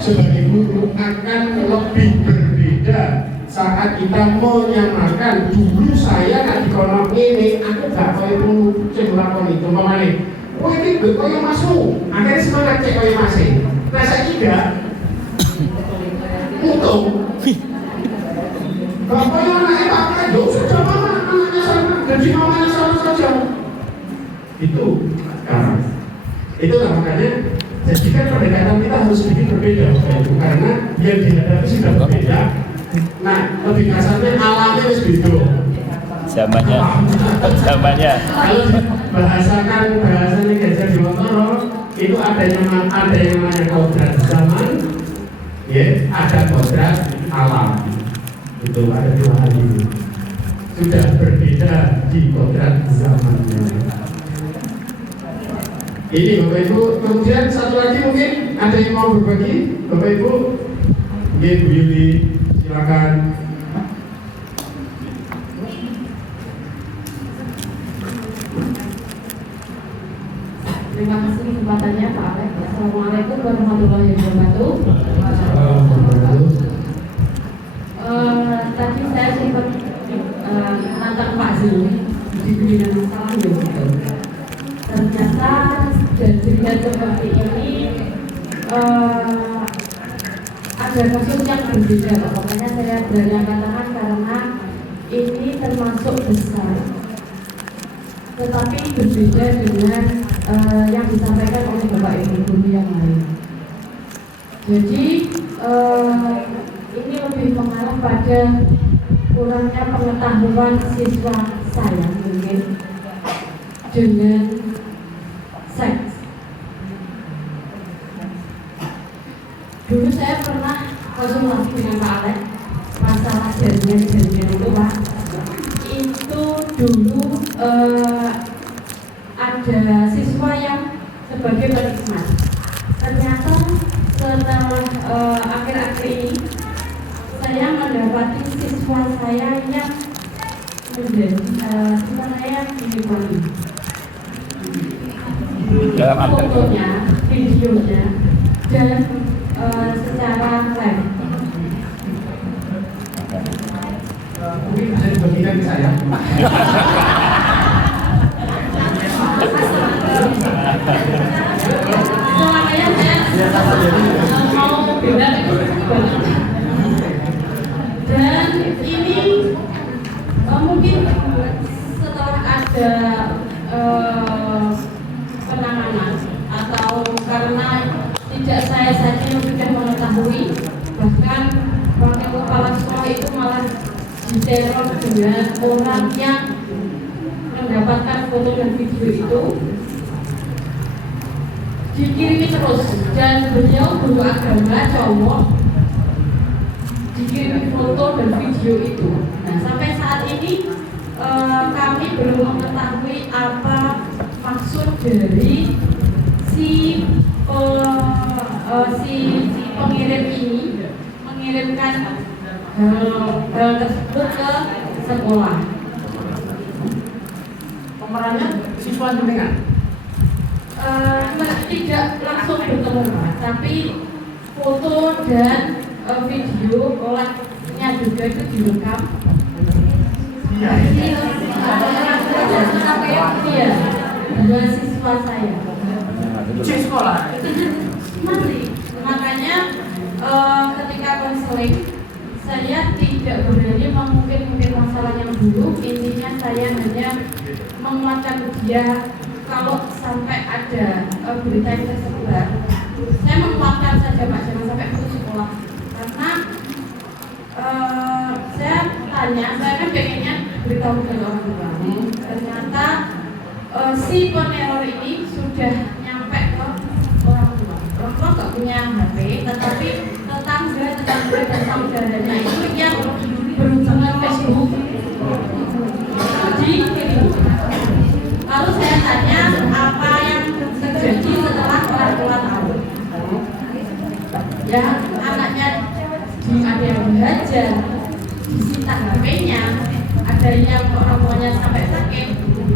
sebagai guru akan lebih berbeda saat kita menyamakan. Dulu saya nggak dikono ini, aku gak kaya guru cek lakoni umpamane. Oh ini gak kaya masmu, akhirnya semangat cek kaya masih. Nah saya tidak untung. Bapak yang anaknya pakai, ya sudah mama anaknya sama, gaji mamanya sama saja. Itu sekarang. Itulah makanya jadikan pendekatan kita harus bikin berbeda, karena yang dihadapi sudah berbeda. Nah, lebih kasarnya alamnya harus beda. Zamannya. Kalau bahasakan bahasanya Gajah Dewantara itu ada yang namanya kodrat zaman, ya, ada kodrat alam. Itu ada dua hal ini. Sudah berbeda di kodrat zamannya. Ini Bapak Ibu, kemudian satu lagi mungkin ada yang mau berbagi, Bapak Ibu, mungkin Bu Yuli, silakan. Terima kasih kesempatannya Pak Alex. Assalamualaikum warahmatullahi wabarakatuh. Tadi saya sempat nantang Pak Zul di bidang masalah gitu. Ternyata dan seperti ini ada kasus yang berbeda, makanya saya berani katakan karena ini termasuk besar, tetapi berbeda dengan yang disampaikan oleh Bapak Ibu guru yang lain. Jadi ini lebih mengarah pada kurangnya pengetahuan siswa saya mungkin dengan seks. Dulu saya pernah konsultasi dengan Pak Alex masalah jaringan itu Pak. Itu dulu ada siswa yang sebagai penikmat. Ternyata setelah akhir-akhir ini saya mendapati siswa saya yang menjadi siswa saya dinikmati. Fotonya, videonya, dan secara live. Mungkin bisa dibagikan ke saya. Makanya saya mau beda dan ini mungkin setelah ada penanganan atau karena tidak saya saja yang sudah mengetahui, bahkan wakil kepala sekolah itu malah diteror dengan orang yang mendapatkan foto dan video itu dikirimi terus, dan beliau guru agama cowok dikirimi foto dan video itu. Nah sampai saat ini kami belum mengetahui apa maksud dari si pengirim ini mengirimkan hal tersebut ke sekolah. Pemerannya siswa jenengan? Tidak langsung bertemu, tapi foto dan video olahnya juga itu direkam. Iya. Iya, dua siswa saya. Di sekolah. Masih, makanya ketika konseling saya tidak berani mungkin masalah yang dulu. Intinya saya hanya menguatkan dia. Kalau sampai ada berita yang tersebar, saya menguatkan saja Pak, jangan sampai putus sekolah. Karena saya tanya, saya kan pengennya beritahu ke orang tua. Ternyata si peneror ini sudah nyampe ke orang tua. Orang tua nggak punya HP, tetapi tetangga dan saudaranya itu yang berhubungan Facebook dikirim. Lalu saya tanya apa yang terjadi setelah orang tua tahu. Ya anaknya ada yang dihajar, disita HP-nya, ada yang orang tuanya sampai sakit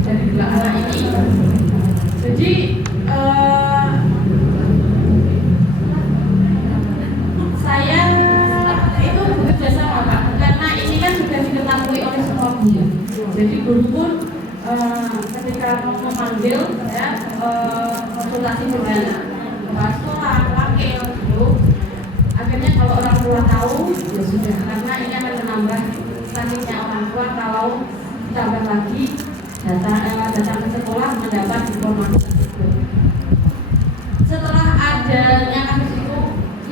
dari dua anak ini. Jadi ketika mau memanggil saya konsultasi dengan kepala sekolah, wakil gitu. Akhirnya kalau orang tua tahu ya sudah, karena ini akan menambah statistiknya orang tua kalau ditambah lagi datang ke sekolah mendapat informasi tersebut. Setelah adanya kasus itu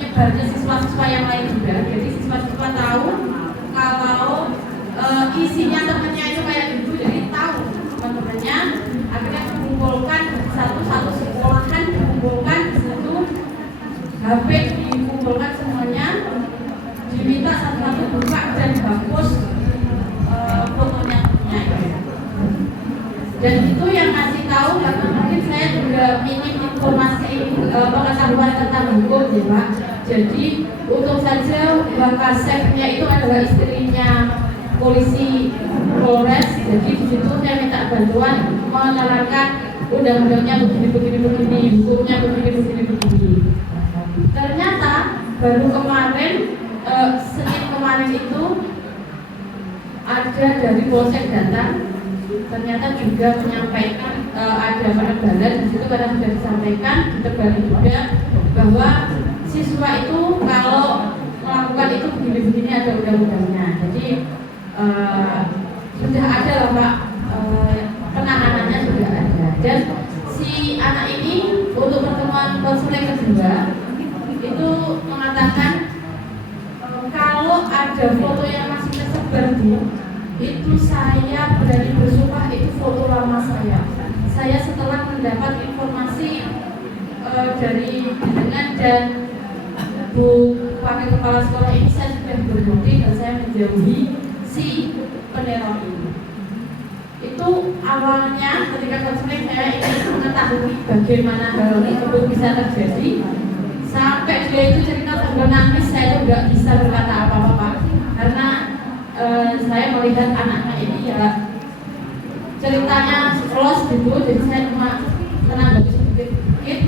nyebarnya siswa-siswa yang lain juga, jadi siswa-siswa tahu kalau isinya temennya itu kayak gitu, jadi tahu teman-temannya, akhirnya mengumpulkan satu sekolahan, dikumpulkan di situ, HP dikumpulkan semuanya, diminta satu-satu buka dan hapus fotonya itu. Dan itu yang ngasih tahu, karena mungkin saya juga minim informasi pengetahuan tentang hukum ya Pak. Jadi untung saja Wakasepnya itu adalah istrinya polisi Polres, jadi di situ saya minta bantuan menerangkan undang-undangnya begini, hukumnya begini. Ternyata baru kemarin Senin kemarin itu ada dari Polsek datang, ternyata juga menyampaikan ada penebalan di situ, karena sudah disampaikan ditebali juga bahwa siswa itu kalau melakukan itu begini ada undang-undangnya. Jadi sudah ada lah Pak, penanganannya sudah ada. Dan si anak ini untuk pertemuan konseling kedua itu mengatakan kalau ada foto yang masih tersebar itu saya berani bersumpah itu foto lama saya. Saya setelah mendapat informasi dari dengan dan Bu Wakil Kepala Sekolah ini, saya sudah berhenti dan saya menjauhi si peneror ini. Itu awalnya ketika konseling saya ingin mengetahui bagaimana hal itu bisa terjadi. Sampai dia itu cerita sambil nangis, saya itu nggak bisa berkata apa-apa Pak, karena saya melihat anaknya ini ya ceritanya close gitu, jadi saya cuma menanggapi sedikit.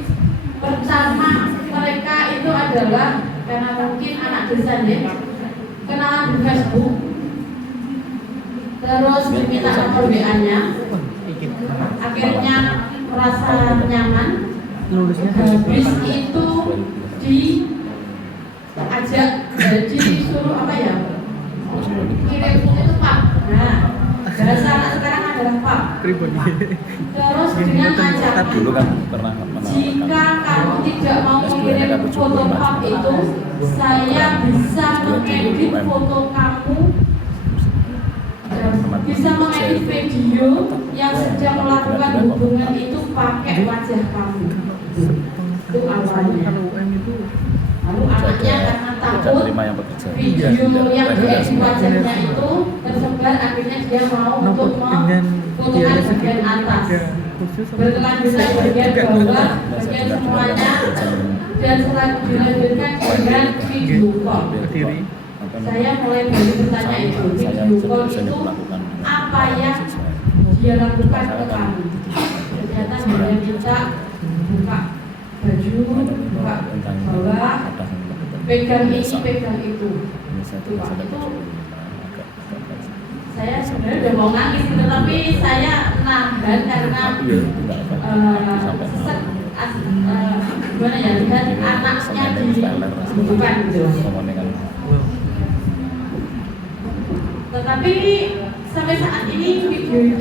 Pertama mereka itu adalah karena mungkin anak desa ya, kenalan di Facebook, terus diminta nomor WA-nya, akhirnya merasa nyaman. Habis itu diajak, disuruh apa ya, kirim itu Pak. Nah, bahasa anak sekarang adalah Pak. Terus dengan ancaman, jika kamu tidak mau mengirim foto Pak itu, saya bisa mengedit foto kamu, bisa mengedit video yang sedang melakukan hubungan itu pakai wajah kamu. Itu awalnya. Lalu anaknya karena takut video yang diedit wajahnya itu tersebar, akhirnya dia mau untuk memfotokan bagian atas, berkelanjutan bagian bawah, bagian semuanya, dan setelah dilanjutkan dengan video call. Saya mulai bertanya itu, video call itu apa yang dia lakukan ke kami? Ternyata dia minta buka baju, buka bawah, pegang ini, pegang itu. Itu saya sebenarnya udah mau nangis gitu, tapi saya nahan karena gimana ya, lihat anaknya dibutuhkan gitu. Tetapi sampai saat ini video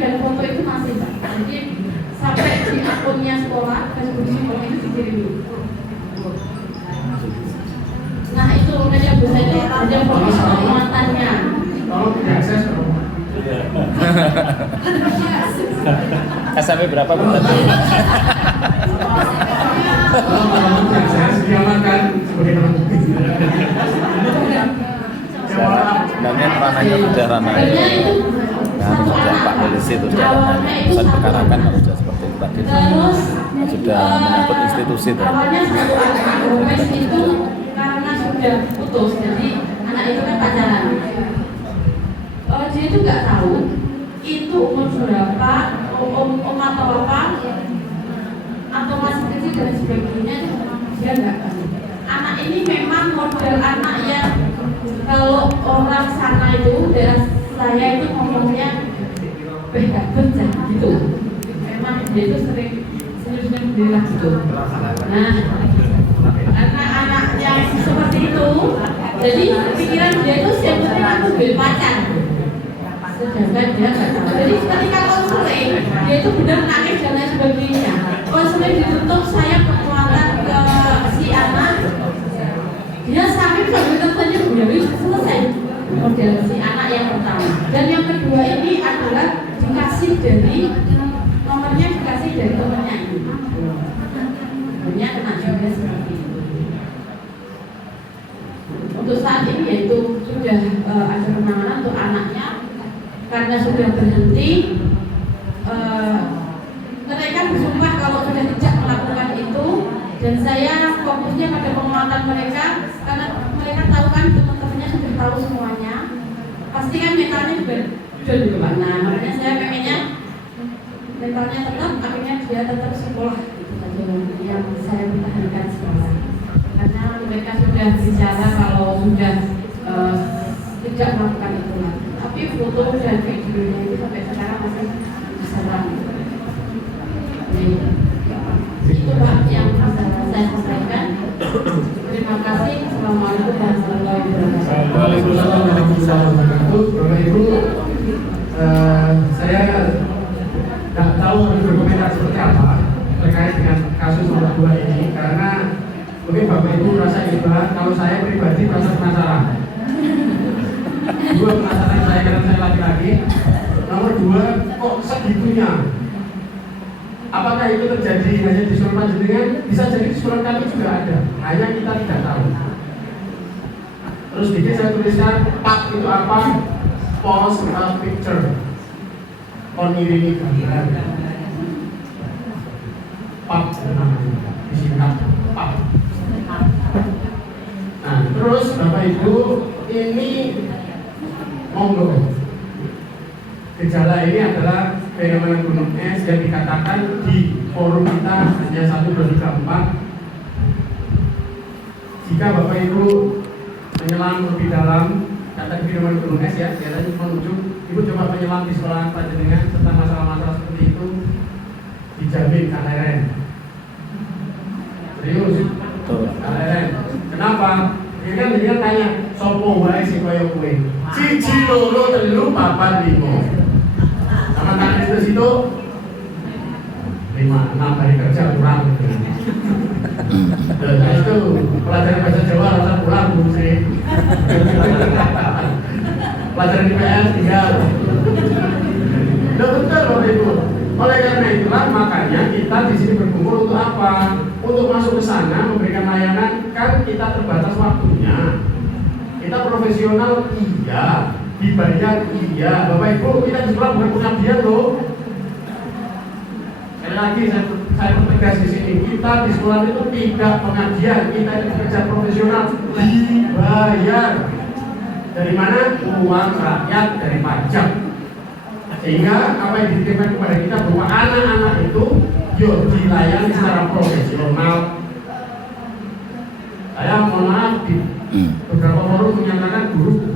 dan foto itu masih jadi sampai di akunnya sekolah, Facebook sekolah itu dikirim. Nah itu makanya Bu saya itu ada foto mantannya. Kalau tidak akses ke rumah. SMP berapa Bu? Kalau tidak akses, diamankan sebagai barang bukti. Sebenarnya ranahnya sudah ranahnya sudah Pak Polisi itu sudah ranahnya pusat perkara kan sudah seperti itu tadi sudah menyangkut institusi itu. Awalnya satu anak itu karena sudah putus, jadi anak itu kan pacaran. Dia itu nggak tahu itu umur berapa, om atau apa, atau masih kecil dan sebagainya, dia nggak tahu. Anak ini memang model anak yang kalau orang sana itu, daerah saya itu ngomongnya gak bencana gitu. Memang dia itu sering senyum-senyum sendiri gitu. Nah, anak-anak yang seperti itu, jadi pikiran dia itu yang penting aku beli pacar. Sedangkan dia nggak tahu. Jadi ketika konseling, dia itu benar nangis dan lain sebagainya. Konseling ditutup, saya penguatan ke si anak. Dia sakit sampai tersenyum, dia selesai. Model si anak yang pertama. Dan yang kedua ini adalah dikasih dari nomornya, dikasih dari temannya ini. Temannya kena juga seperti itu. Untuk saat ini yaitu sudah ada penanganan untuk anaknya. Karena sudah berhenti, mereka bersumpah kalau sudah tidak melakukan itu, dan saya fokusnya pada penguatan mereka karena mereka tahu kan teman-temannya sudah tahu semuanya, pasti kan mentalnya juga di mana. Makanya saya pengennya mentalnya tetap, akhirnya dia tetap sekolah itu saja yang saya pertahankan sekolah. Karena mereka sudah bicara kalau sudah tidak melakukan itu lagi. Tapi foto dan videonya itu sampai sekarang masih diserang. Itu Pak yang bisa saya sampaikan. Terima kasih. Assalamualaikum warahmatullahi wabarakatuh. Waalaikumsalam warahmatullahi wabarakatuh. Bapak Ibu, saya nggak tahu harus berkomentar seperti apa terkait dengan kasus nomor 2 ini, karena mungkin Bapak Ibu merasa iba, kalau saya pribadi merasa penasaran. Dua, penasaran saya karena saya laki-laki. Nomor 2, kok segitunya? Apakah itu terjadi hanya di surat panjenengan? Bisa jadi di surat kami juga ada, hanya kita tidak tahu. Terus dikit saya tuliskan, pak itu apa? Post a picture. Mengiringi gambar. Pak namanya, disingkat pak. Nah, terus Bapak Ibu, ini monggo. Gejala ini adalah fenomena gunung es yang dikatakan di forum kita hanya 1, 2, 3, 4. Jika Bapak Ibu menyelam lebih dalam, kata fenomena gunung es ya, biasanya menuju Ibu coba menyelam di sekolah panjenengan tentang masalah-masalah seperti itu, dijamin kaleren. Serius, kaleren. Kenapa? Dia kan dia tanya, sopo wae sing kaya kowe. 1, 2, 3, 4, 5. Sama tangan itu situ 5, 6 hari kerja kurang. Nah itu pelajaran bahasa Jawa rasa kurang Bu Sri. Pelajaran IPS tinggal. Nah betul Bapak Ibu. Oleh karena itulah makanya kita di sini berkumpul untuk apa? Untuk masuk ke sana memberikan layanan, kan kita terbatas waktunya. Kita profesional iya, dibayar iya. Bapak Ibu, kita di sekolah bukan pengabdian loh. Sekali lagi saya pertegas di sini, kita di sekolah itu tidak pengabdian, kita itu bekerja profesional, dibayar. Dari mana? Uang rakyat, dari pajak. Sehingga apa yang dititipkan kepada kita bahwa anak-anak itu yuk dilayani secara profesional. Saya mohon maaf di beberapa forum menyatakan guru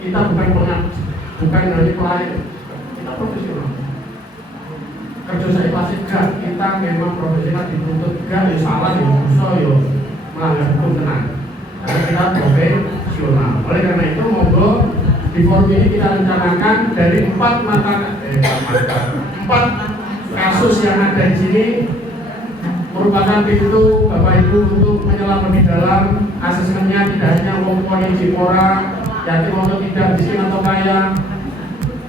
kita bukan bukan dari pelayan, kita profesional. Kerja saya pasti gak, kita memang profesional dituntut gak, ya salah ya dosa ya melanggar hukum tenang. Karena kita profesional. Oleh karena itu monggo di forum ini kita rencanakan dari 4 kasus yang ada di sini merupakan pintu Bapak Ibu untuk menyelam lebih dalam. Asesmennya tidak hanya wong yang Jipora, yatim atau tidak, miskin atau kaya,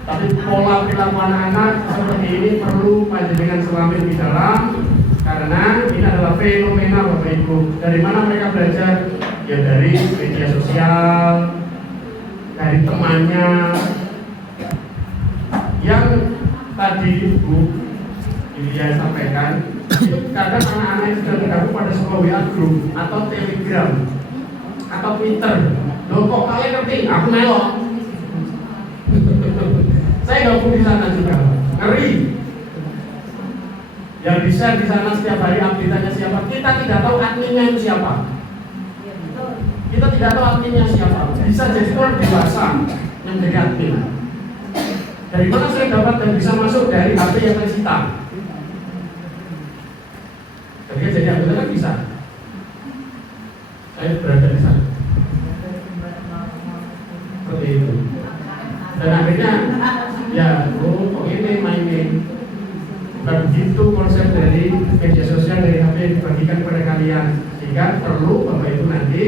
tapi pola perilaku anak-anak seperti ini perlu panjenengan selami lebih dalam, karena ini adalah fenomena Bapak Ibu. Dari mana mereka belajar? Ya dari media sosial, dari temannya. Yang tadi Bu Yulia sampaikan, itu kadang anak-anak yang sudah tergabung pada sebuah WA group atau Telegram atau Twitter. Loh kok kalian ngerti? Aku melok. Saya gabung di sana juga, ngeri. Yang bisa di sana setiap hari update-nya siapa? Kita tidak tahu adminnya itu siapa. Kita tidak tahu adminnya siapa. Bisa jadi orang dewasa yang menjadi admin. Dari mana saya dapat dan bisa masuk dari HP yang saya sita? Ketika jadi anggota kan bisa. Saya berada di sana. Seperti itu. Dan akhirnya ya, kok ini mainin. Bukan begitu konsep dari media sosial, dari HP yang dibagikan kepada kalian. Sehingga perlu Bapak Ibu nanti,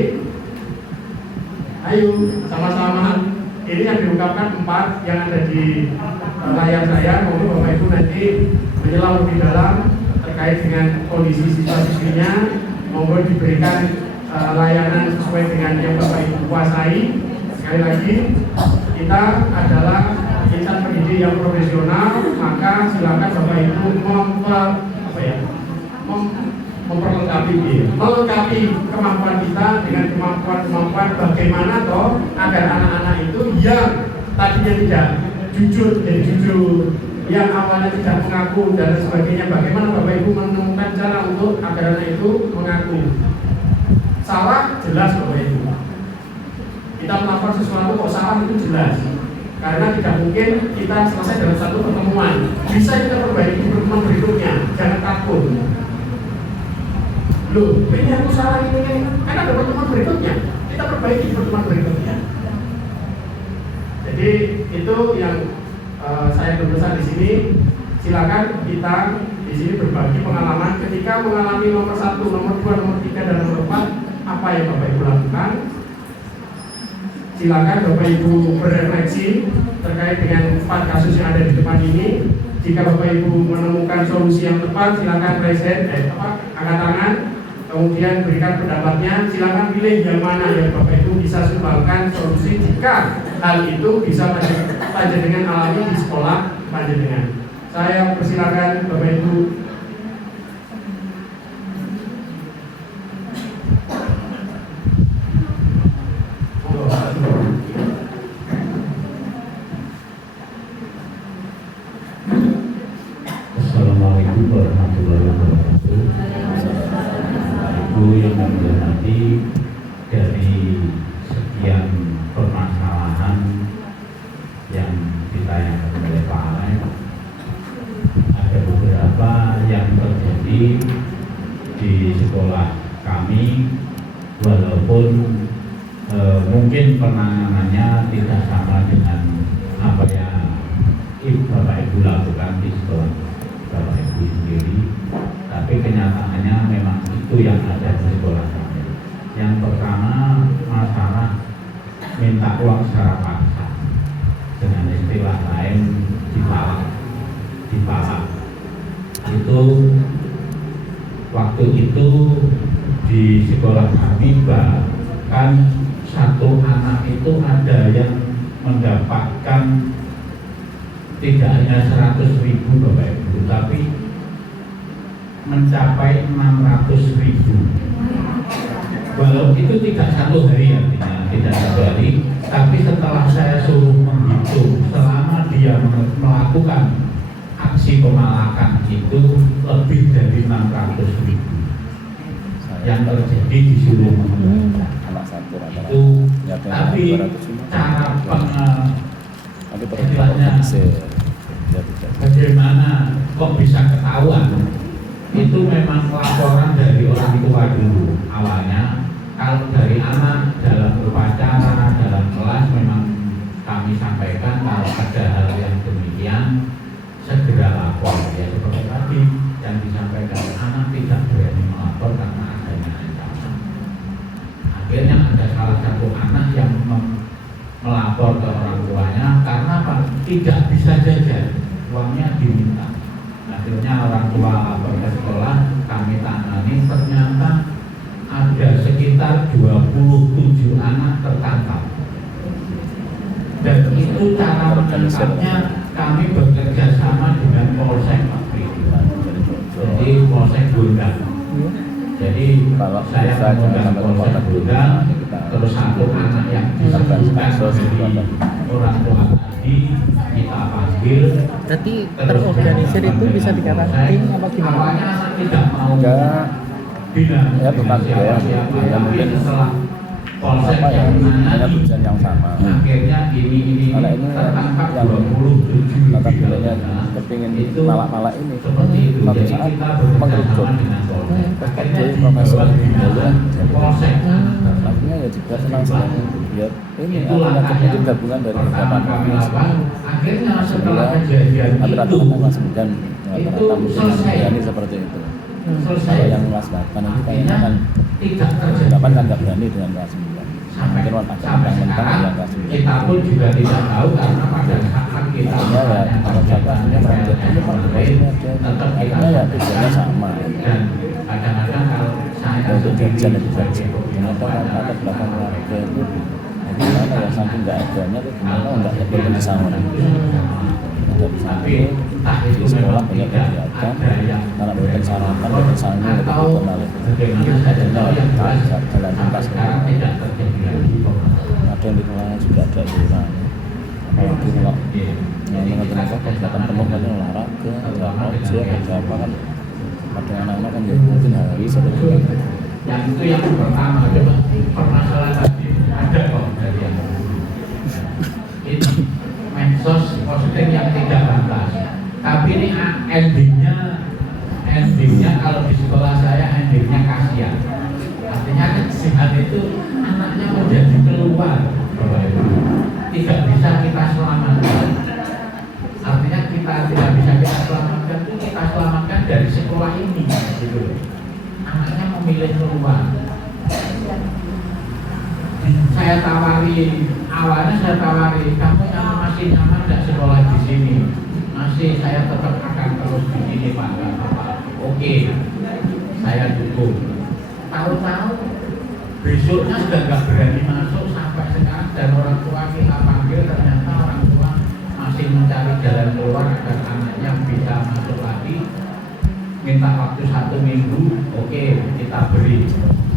ayo sama-sama. Ini yang diungkapkan 4 yang ada di layar saya. Monggo Bapak Ibu nanti menyelam lebih dalam terkait dengan kondisi siswa-siswinya. Monggo diberikan layanan sesuai dengan yang Bapak Ibu kuasai. Sekali lagi, kita adalah insan pendidik yang profesional, maka silakan Bapak Ibu melengkapi kemampuan kita dengan kemampuan bagaimana toh agar anak-anak itu yang tadinya tidak jujur jadi jujur, yang awalnya tidak mengaku dan sebagainya, bagaimana Bapak Ibu menemukan cara untuk agar anak itu mengaku. Salah jelas Bapak Ibu, kita melakukan sesuatu kok salah itu jelas, karena tidak mungkin kita selesai dalam satu pertemuan. Bisa kita perbaiki di pertemuan berikutnya, jangan takut. Loh, ini aku salah ini, karena ada pertemuan berikutnya, kita perbaiki di pertemuan berikutnya. Jadi itu yang saya berpesan di sini. Silakan kita di sini berbagi pengalaman ketika mengalami nomor 1, nomor 2, nomor 3 dan nomor 4, apa yang Bapak Ibu lakukan. Silakan Bapak Ibu berefleksi terkait dengan 4 kasus yang ada di depan ini. Jika Bapak Ibu menemukan solusi yang tepat, silakan raise hand, angkat tangan, kemudian berikan pendapatnya. Silakan pilih yang mana yang Bapak Ibu bisa sumbangkan solusi jika hal itu bisa panjenengan alami di sekolah panjenengan. Saya persilakan Bapak Ibu. Assalamualaikum warahmatullahi wabarakatuh. Ibu yang kami hormati, dari sekian permasalahan yang ditanyakan oleh Pak Alek, ada beberapa yang terjadi di sekolah kami, walaupun mungkin penanganannya tidak sama dengan apa yang Bapak Ibu lakukan di sekolah Bapak Ibu sendiri, tapi kenyataannya memang itu yang ada di sekolah kami. Yang pertama, masalah minta uang secara paksa, dengan istilah lain dipalak. Itu waktu itu di sekolah kami bahkan satu anak itu ada yang mendapatkan tidak hanya 100.000 Bapak Ibu, tapi mencapai 600.000. Walau itu tidak satu hari, artinya tidak satu hari, tapi setelah saya suruh menghitung selama dia melakukan aksi pemalakan itu lebih dari 600.000 yang terjadi disuruh menghitung itu. Tapi cara bagaimana kok bisa ketahuan, itu memang laporan dari orang tua dulu awalnya. Kalau dari anak dalam upacara, dalam kelas, memang kami sampaikan kalau ada hal yang demikian segera lapor, ya seperti tadi yang disampaikan, anak tidak berani melapor karena adanya ancaman. Akhirnya ada salah satu anak yang melapor ke orang tuanya karena apa? Tidak bisa jajan, uangnya diminta. Akhirnya orang tua lapor ke sekolah, kami tangani, ternyata ada sekitar 27 anak tertangkap. Dan itu cara menangkapnya kami bekerja sama dengan Polsek Pakri, jadi Polsek Gondang. Jadi saya mengundang Polsek Gondang, terus satu anak yang disebutkan dari orang tua tadi kita panggil. Berarti terorganisir itu bisa dikatakan tim apa gimana? Awalnya anak tidak mau Enggak. bilang Ya, bukan siapa, ya, tapi mungkin setelah polsek apa ya, yang punya menangani. tujuan yang sama. Akhirnya ini Kalau ini tertangkap yang 27 notabene adalah kepingin itu malak-malak ini seperti itu. suatu Jadi saat kita bekerja menggeruduk sama dengan polsek. Akhirnya jadi profesor dibawa dulu kan polsek. akhirnya ya juga senang-senang ya ini Itulah artinya yang mungkin gabungan dari beberapa pertama kami provinsi lakukan. Akhirnya setelah sehingga kejadian tapi itu rata-rata kelas 9 itu rata-rata mungkin selesai. berani seperti itu. selesai. Kalau yang kelas 8 itu kayaknya kan tidak kelas terjadi. 8 kan nggak berani dengan kelas 9. Mungkin ada Sampai mentang-mentang sekarang yang kelas 9. kita pun juga tidak tahu karena pada saat kita Akhirnya ya kalau satu aslinya merangkut ini pak ini ada akhirnya ya tujuannya sama dan kadang-kadang kalau saya ya, untuk sendiri jajan itu saja sebagai ternyata ada belakang keluarga itu ya gimana ya saking nggak adanya tuh gimana nggak ada di sana ada di sana tapi tak di itu sekolah memang banyak tidak kegiatan ada yang anak bukan sarapan bukan sanggup atau bukan kenal bagaimana saja akhirnya yang jelas jalan lintas sekarang tidak terjadi lagi. ada yang di kelas juga ada iuran apalagi kalau yang mengerti kegiatan penuh kan olahraga ada project ada apa kan ada anak-anak kan ya mungkin hari satu bulan Yang itu yang pertama, coba permasalahan tadi ada kok dari yang ini medsos posting yang tidak pantas. Tapi ini endingnya kalau di sekolah saya endingnya kasihan. Artinya kasihan itu anaknya menjadi keluar, Bapak Ibu. Tidak bisa kita selamatkan. Artinya kita tidak bisa kita selamatkan itu kita selamatkan dari sekolah ini, gitu. Anaknya memilih keluar. Awalnya saya tawari, kamu yang masih nyaman tidak sekolah di sini, masih saya tetap akan terus di sini Pak. Oke, saya dukung. Tahu-tahu besoknya sudah nggak berani masuk sampai sekarang dan orang tua kita panggil ternyata orang tua masih mencari jalan keluar agar anaknya bisa masuk lagi. Minta waktu 1 minggu, oke, kita beri.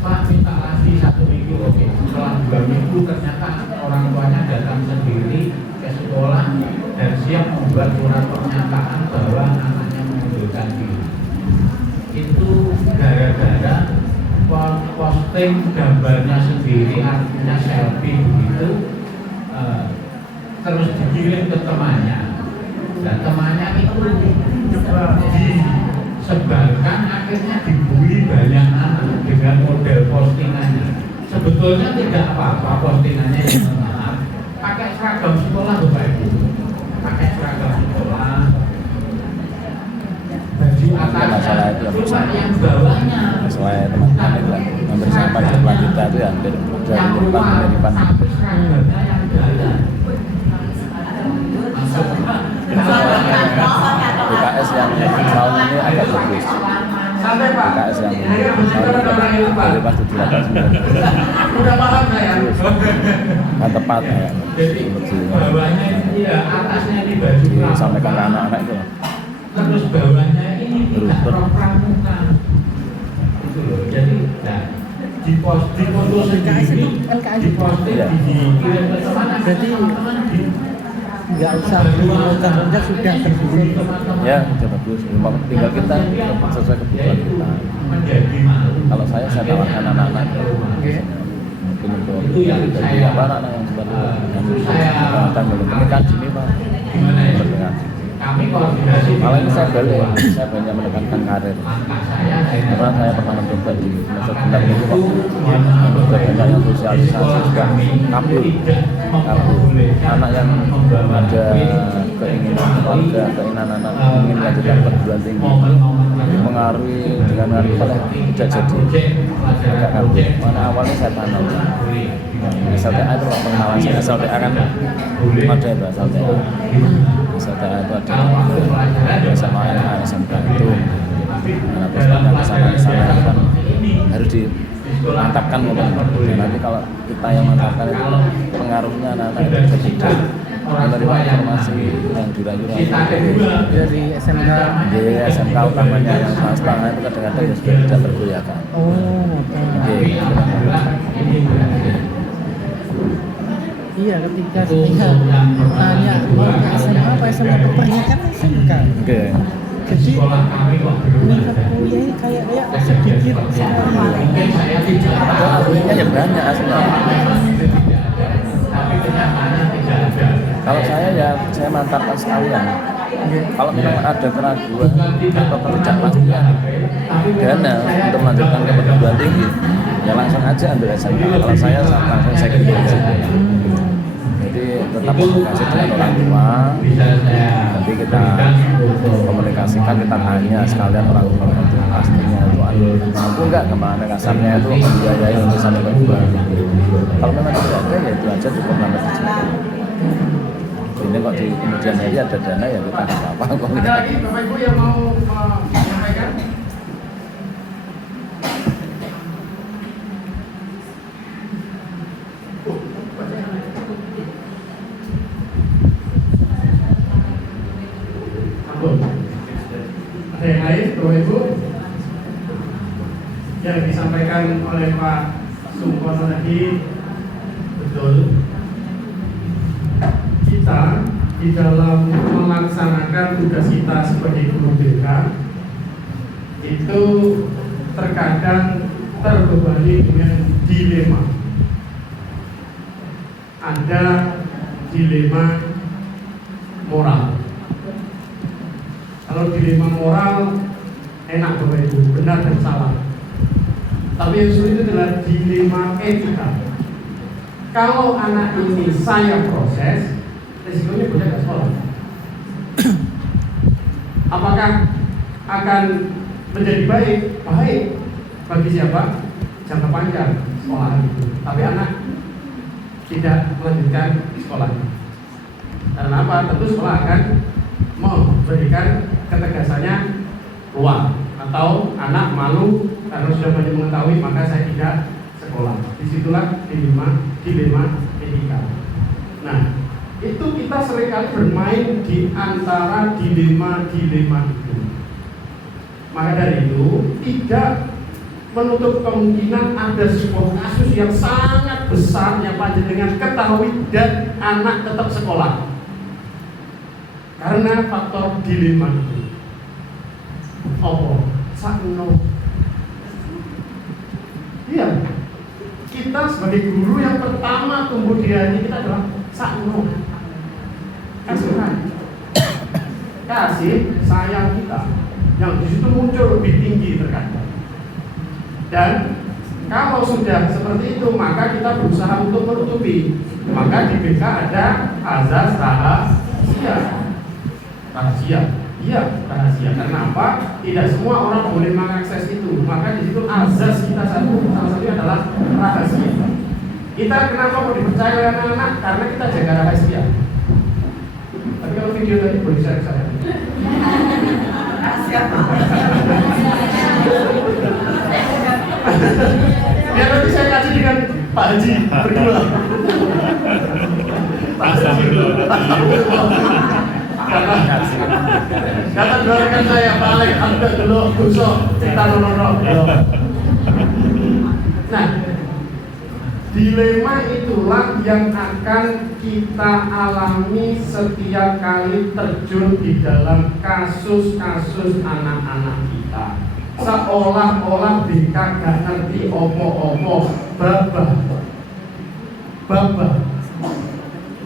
Pak minta lagi 1 minggu, oke. Setelah 2 minggu ternyata orang tuanya datang sendiri ke sekolah dan siap membuat surat pernyataan bahwa anaknya mengundurkan diri. Itu gara-gara posting gambarnya sendiri, artinya selfie begitu, terus dikirim ke temannya. Dan temannya itu disebarkan, akhirnya dibully banyak anak dengan model postingannya. Sebetulnya tidak apa-apa postingannya yang maaf. Pakai seragam sekolah Bapak Ibu, pakai seragam sekolah, baju masalah itu atasnya, yang cuma yang bawahnya masalah teman-teman itu lah hampir sama di sekolah kita itu ya hampir dari yang depan luar, dari depan sampai seragamnya yang dalam. UKS yang tahun ini agak bagus UKS yang tahun ini dari pas 789 Udah paham saya. kan tepat ya Jadi bawahnya ini ya, atasnya ini baju disampaikan ke anak-anak itu terus bawahnya ini tidak Beruntung. pramuka. Itu loh. Jadi ya, di foto LKS sendiri, itu LKS di posting, Iya. dikirim ke teman. Berarti teman-teman nggak usah loncat-loncat sudah tersusun. ya udah bagus tinggal kita sesuai kebutuhan kita menjadi malu. kalau saya tawarkan anak-anak Oke. mungkin untuk Itu yang bagi saya- apa anak-anak yang seperti itu yang saya- datang belum ini kan sini pak Gimana ya? berdengar Kami koordinasi malah ini saya dengan balik orang tua. saya banyak menekankan karir Langkah saya karena saya pernah mencoba di masa genap itu waktu juga banyak yang sosialisasi juga kabur anak yang ada keinginan keluarga keinginan anak ingin melanjutkan perguruan tinggi mengaruhi dengan ngaruh pada tidak jadi agak kabur mana awalnya saya tanam SLTA itu pengenalan saya SLTA kan ada ya SLTA SLTA itu ada SMA SMK itu nah terus kan yang kesana itu kan harus dimantapkan mungkin dan nanti kalau kita yang mantapkan itu pengaruhnya anak-anak itu bisa tidak menerima informasi yang jurang-jurang Dari SMK. di SMK utamanya yang swasta nah itu kadang-kadang ya sudah tidak tergoyahkan Oh, oke. Iya, ketika saya tanya mau ke SMA apa SMA, kebanyakan SMK. oke Jadi sekolah kami kok belum meningkat ada. kuliah kayak sedikit sekali. Mungkin saya tidak Ada ahlinya ya banyak aslinya. tapi kenyataannya tidak ada. Kalau saya ya saya mantapkan sekalian. Kalau memang ada keraguan atau ketidakpastian dana untuk melanjutkan ke perguruan tinggi, ya langsung aja ambil SMK. Kalau saya langsung sekretaris. Jadi tetap komunikasi dengan orang tua. Bisa saya Nanti kita berikan untuk komunikasikan, kita tanya sekalian orang tua itu pastinya itu mampu nggak kemana kasarnya itu membiayai untuk sampai kedua. Kalau memang tidak ada ya itu aja cukup sampai di situ. Ini kok di kemudian hari ada dana ya kita nggak apa-apa kok. Ada lagi Bapak Ibu yang mau menyampaikan? Ampun. Ada yang lain Bapak Ibu yang disampaikan oleh Pak Sungkono tadi betul. Kita di dalam melaksanakan tugas kita sebagai guru BK itu terkadang terbebani dengan dilema. Ada dilema moral. Kalau dilema moral enak Bapak Ibu, benar dan salah. Tapi yang sulit itu adalah dilema etika. Kalau anak ini saya proses, risikonya boleh nggak sekolah? Apakah akan menjadi baik? Baik bagi siapa? Jangka panjang sekolah itu. Tapi anak tidak melanjutkan sekolahnya. Karena apa? Tentu sekolah akan memberikan ketegasannya keluar, atau anak malu karena sudah banyak mengetahui maka saya tidak sekolah. Disitulah dilema etika. Nah, itu kita seringkali bermain di antara dilema-dilema itu. Maka dari itu tidak menutup kemungkinan ada sebuah kasus yang sangat besar yang panjenengan ketahui dan anak tetap sekolah karena faktor dilema itu. Sakno. Iya, kita sebagai guru yang pertama tumbuh di hati kita adalah sakno. Kasih sayang kita yang di situ muncul lebih tinggi terkadang. Dan kalau sudah seperti itu maka kita berusaha untuk menutupi. Maka di BK ada azas rahasia. Iya, rahasia. Karena apa? Tidak semua orang boleh mengakses itu. Maka di situ azas kita salah satunya adalah rahasia. Kita kenapa mau dipercaya oleh anak-anak? Karena kita jaga rahasia. Tapi kalau video tadi boleh share ke saya. Biar nanti saya kasih dengan Pak Haji berdua. Kata doakan saya balik anda dulu gusok kita nono. Nah, dilema itulah yang akan kita alami setiap kali terjun di dalam kasus-kasus anak-anak kita. Seolah-olah BK gak ngerti opo-opo, babah.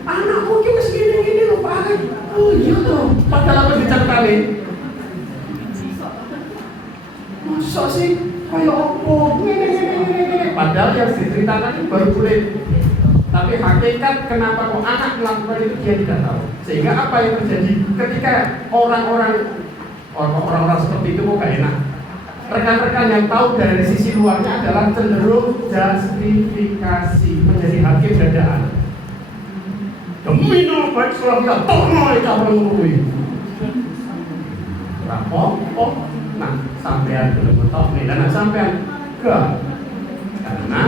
Anakku ini masih gini-gini loh Pak. Oh iya toh, padahal apa diceritani? Masa sih kayak opo? Padahal yang diceritakan itu baru kulit. Tapi hakikat kenapa kok anak melakukan itu dia tidak tahu. Sehingga apa yang terjadi ketika orang-orang seperti itu kok gak enak. Rekan-rekan yang tahu dari sisi luarnya adalah cenderung justifikasi menjadi hakim dadaan. Demi no baik sekolah kita tono kita mengumpuli. Rapok, nah sampean belum mentok nih, dan sampean ke karena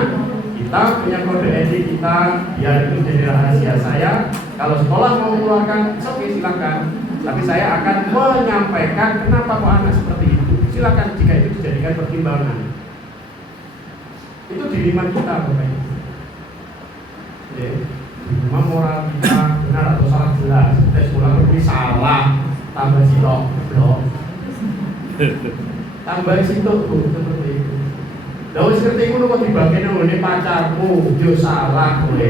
kita punya kode etik kita, biar itu jadi rahasia saya. Kalau sekolah mau mengeluarkan, oke silakan. Tapi saya akan menyampaikan kenapa kok anak seperti itu. Silakan jika itu dijadikan pertimbangan. Itu dilema kita, Bapak Ibu. Dilema moral kita benar atau salah jelas. Kita sekolah berarti salah, tambah silok, blok. Tambah situ Bu, seperti itu. Lah wis ngerti ngono kok dibagi nang ngene pacarmu, yo salah kowe.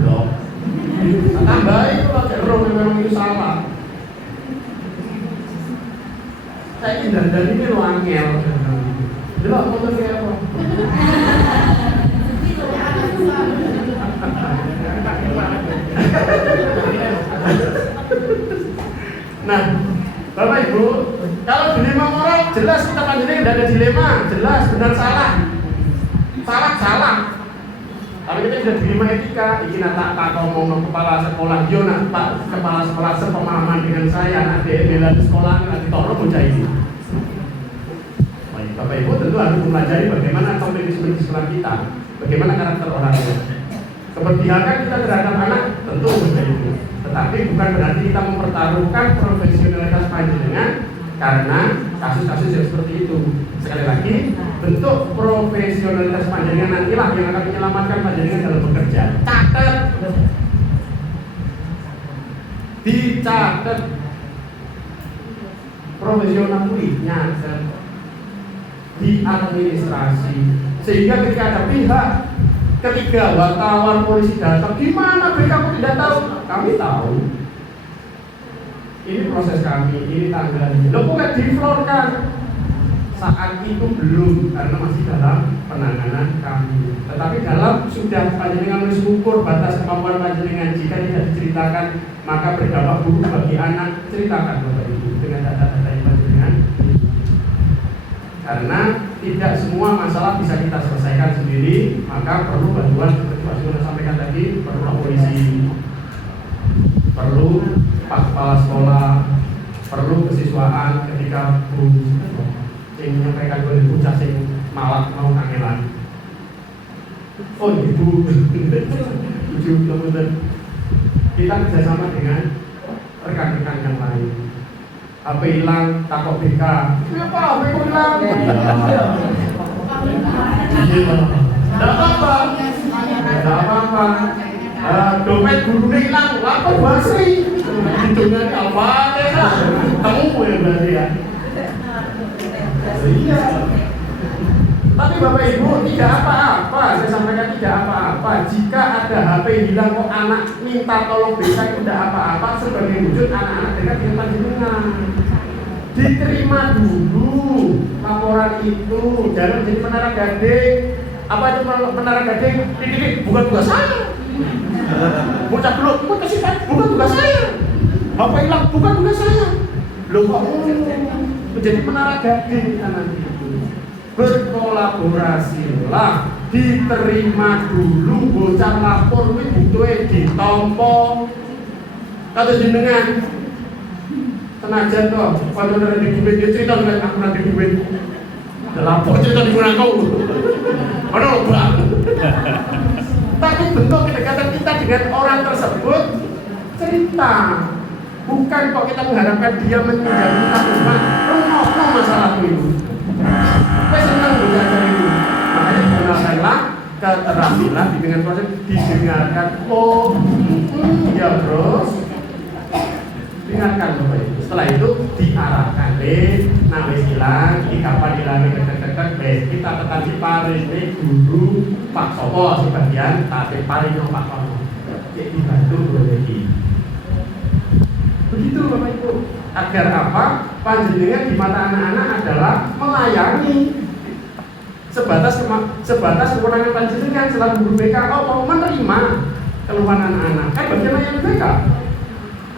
Lho. Tambah itu lagi roh memang itu salah. Saya ini dandan ini lo angel. Delok motor kayak apa? Nah, Bapak Ibu, kalau dilema moral jelas kita panjenengan tidak ada dilema, jelas benar salah. Salah. Tapi kita sudah dilema etika, iki nak tak ngomong kepala sekolah, yo nak Pak kepala sekolah sepemahaman dengan saya, nak bela di sekolah nanti tolong bocah ini. Baik, Bapak Ibu tentu harus mempelajari bagaimana kompetensi di sekolah kita, bagaimana karakter orangnya. Keberpihakan kita terhadap anak tentu begitu. Tetapi bukan berarti kita mempertaruhkan profesionalitas panjenengan karena kasus-kasus yang seperti itu. Sekali lagi, bentuk profesionalitas panjenengan nantilah yang akan menyelamatkan panjenengan dalam bekerja. Catat, dicatat, profesional kulitnya di administrasi, sehingga ketika ada pihak ketiga wartawan polisi datang, gimana kamu tidak tahu? Kami tahu. Ini proses kami, ini tanggalnya. Lo bukan diflorkan. Saat itu belum, karena masih dalam penanganan kami. Tetapi dalam sudah panjenengan mengukur batas kemampuan panjenengan, jika tidak diceritakan maka berdampak buruk bagi anak. Ceritakan Bapak Ibu dengan data-data yang panjenengan. Karena tidak semua masalah bisa kita selesaikan sendiri, maka perlu bantuan seperti Pak Sunan sampaikan tadi, perlu polisi, perlu Pak Kepala Sekolah, perlu kesiswaan ketika Bu yang menyampaikan kepada bocah sing malah mau kangelan. Oh ibu, kita kerjasama dengan rekan-rekan yang lain. HP hilang, takut BK. Kenapa HP hilang? Tidak apa-apa. Tidak apa-apa. Dompet gurunya hilang, lapor Basri. Hitungnya di Al-Fatihah. Kamu ya berarti ya. Iya. Tapi Bapak Ibu tidak apa-apa. Saya sampaikan tidak apa-apa. Jika ada HP hilang kok anak minta tolong BK itu tidak apa-apa sebagai wujud anak-anak dekat dengan panjenengan. Diterima dulu laporan itu, jangan jadi menara gading. Apa itu menara gading? Ini bukan tugas saya. Bocah belum, bukan tugas saya. Apa hilang? Bukan tugas saya. Loh kok menjadi menara gading kita nanti. Berkolaborasilah, diterima dulu bocah lapor kuwi butuhe ditampa. Kata jenengan tenajan toh, kalau ada di duit dia cerita dengan aku nanti duit. Lapor cerita di mana kau? Mana Bang? Tapi bentuk kedekatan kita dengan orang tersebut cerita. Bukan kok kita mengharapkan dia menjadi rumah masalah itu. Saya senang belajar itu. Makanya gunakanlah keterampilan dengan proses didengarkan. Oh, ya bro. Dengarkan Bapak Ibu. Setelah itu diarahkan nah wis hilang, iki kapan hilang dekat-dekat kita tetap paring guru Pak Sopo sebagian tapi paring Pak Sopo. Cek dibantu berarti. Begitu Bapak Ibu. Agar apa? Panjenengan di mata anak-anak adalah melayani. Sebatas kewenangan panjenengan selaku guru BK mau menerima keluhan anak-anak. Kan bagian yang BK.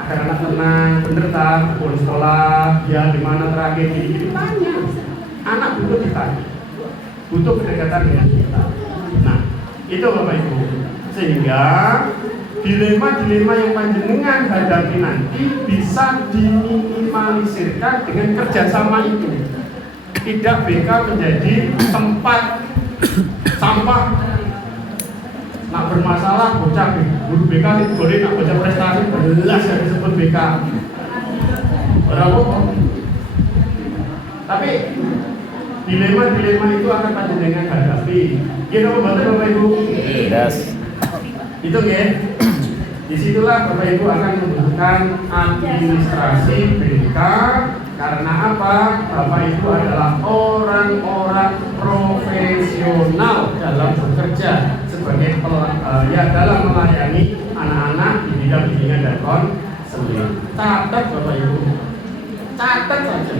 Agar anak tenang, bener tak, pulang sekolah, dia di mana terakhir ini tanya. Anak butuh ditanya, butuh kedekatan dengan kita. Nah, itu Bapak Ibu. Sehingga dilema-dilema yang panjenengan hadapi nanti bisa diminimalisirkan dengan kerjasama itu. Tidak BK menjadi tempat sampah. Nak bermasalah bocah guru BK itu boleh nak bocah prestasi belas yang disebut BK. Berapa? Tapi dilema-dilema itu akan panjenengan hadapi. Kita membantu Bapak Ibu. Yes. Itu ya. Disitulah Bapak Ibu akan membutuhkan administrasi BK Karena apa? Bapak Ibu adalah orang-orang profesional dalam bekerja sebagai dalam melayani anak-anak di bidang bimbingan dan konseling. Catat Bapak Ibu, catat saja.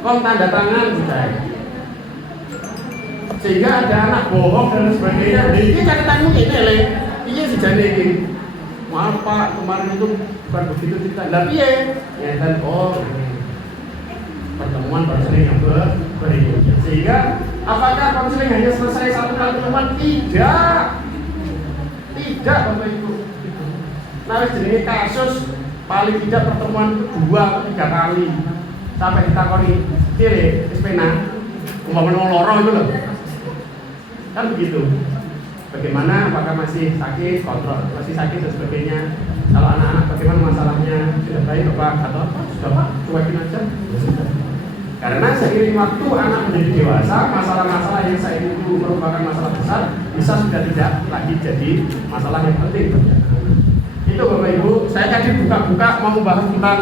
Kau tanda tangan saya. Sehingga ada anak bohong dan sebagainya. Ini catatanmu ini le, ini sejane ini. Maaf Pak, kemarin itu bukan begitu cerita. Tapi ya, dan pertemuan konseling yang berikutnya. Sehingga apakah konseling hanya selesai satu kali pertemuan? Tidak Bapak Ibu. Nah, jadi kasus paling tidak pertemuan itu 2 atau 3 kali sampai ditakoni kiri pena umpama loro itu loh, kan begitu. Bagaimana, apakah masih sakit, kontrol masih sakit dan sebagainya. Kalau anak-anak bagaimana masalahnya, sudah baik Bapak atau sudah Pak, cuekin aja. Karena seiring waktu anak menjadi dewasa, masalah-masalah yang saya itu merupakan masalah besar bisa sudah tidak lagi jadi masalah yang penting. Itu Bapak Ibu, saya tadi buka-buka mau membahas tentang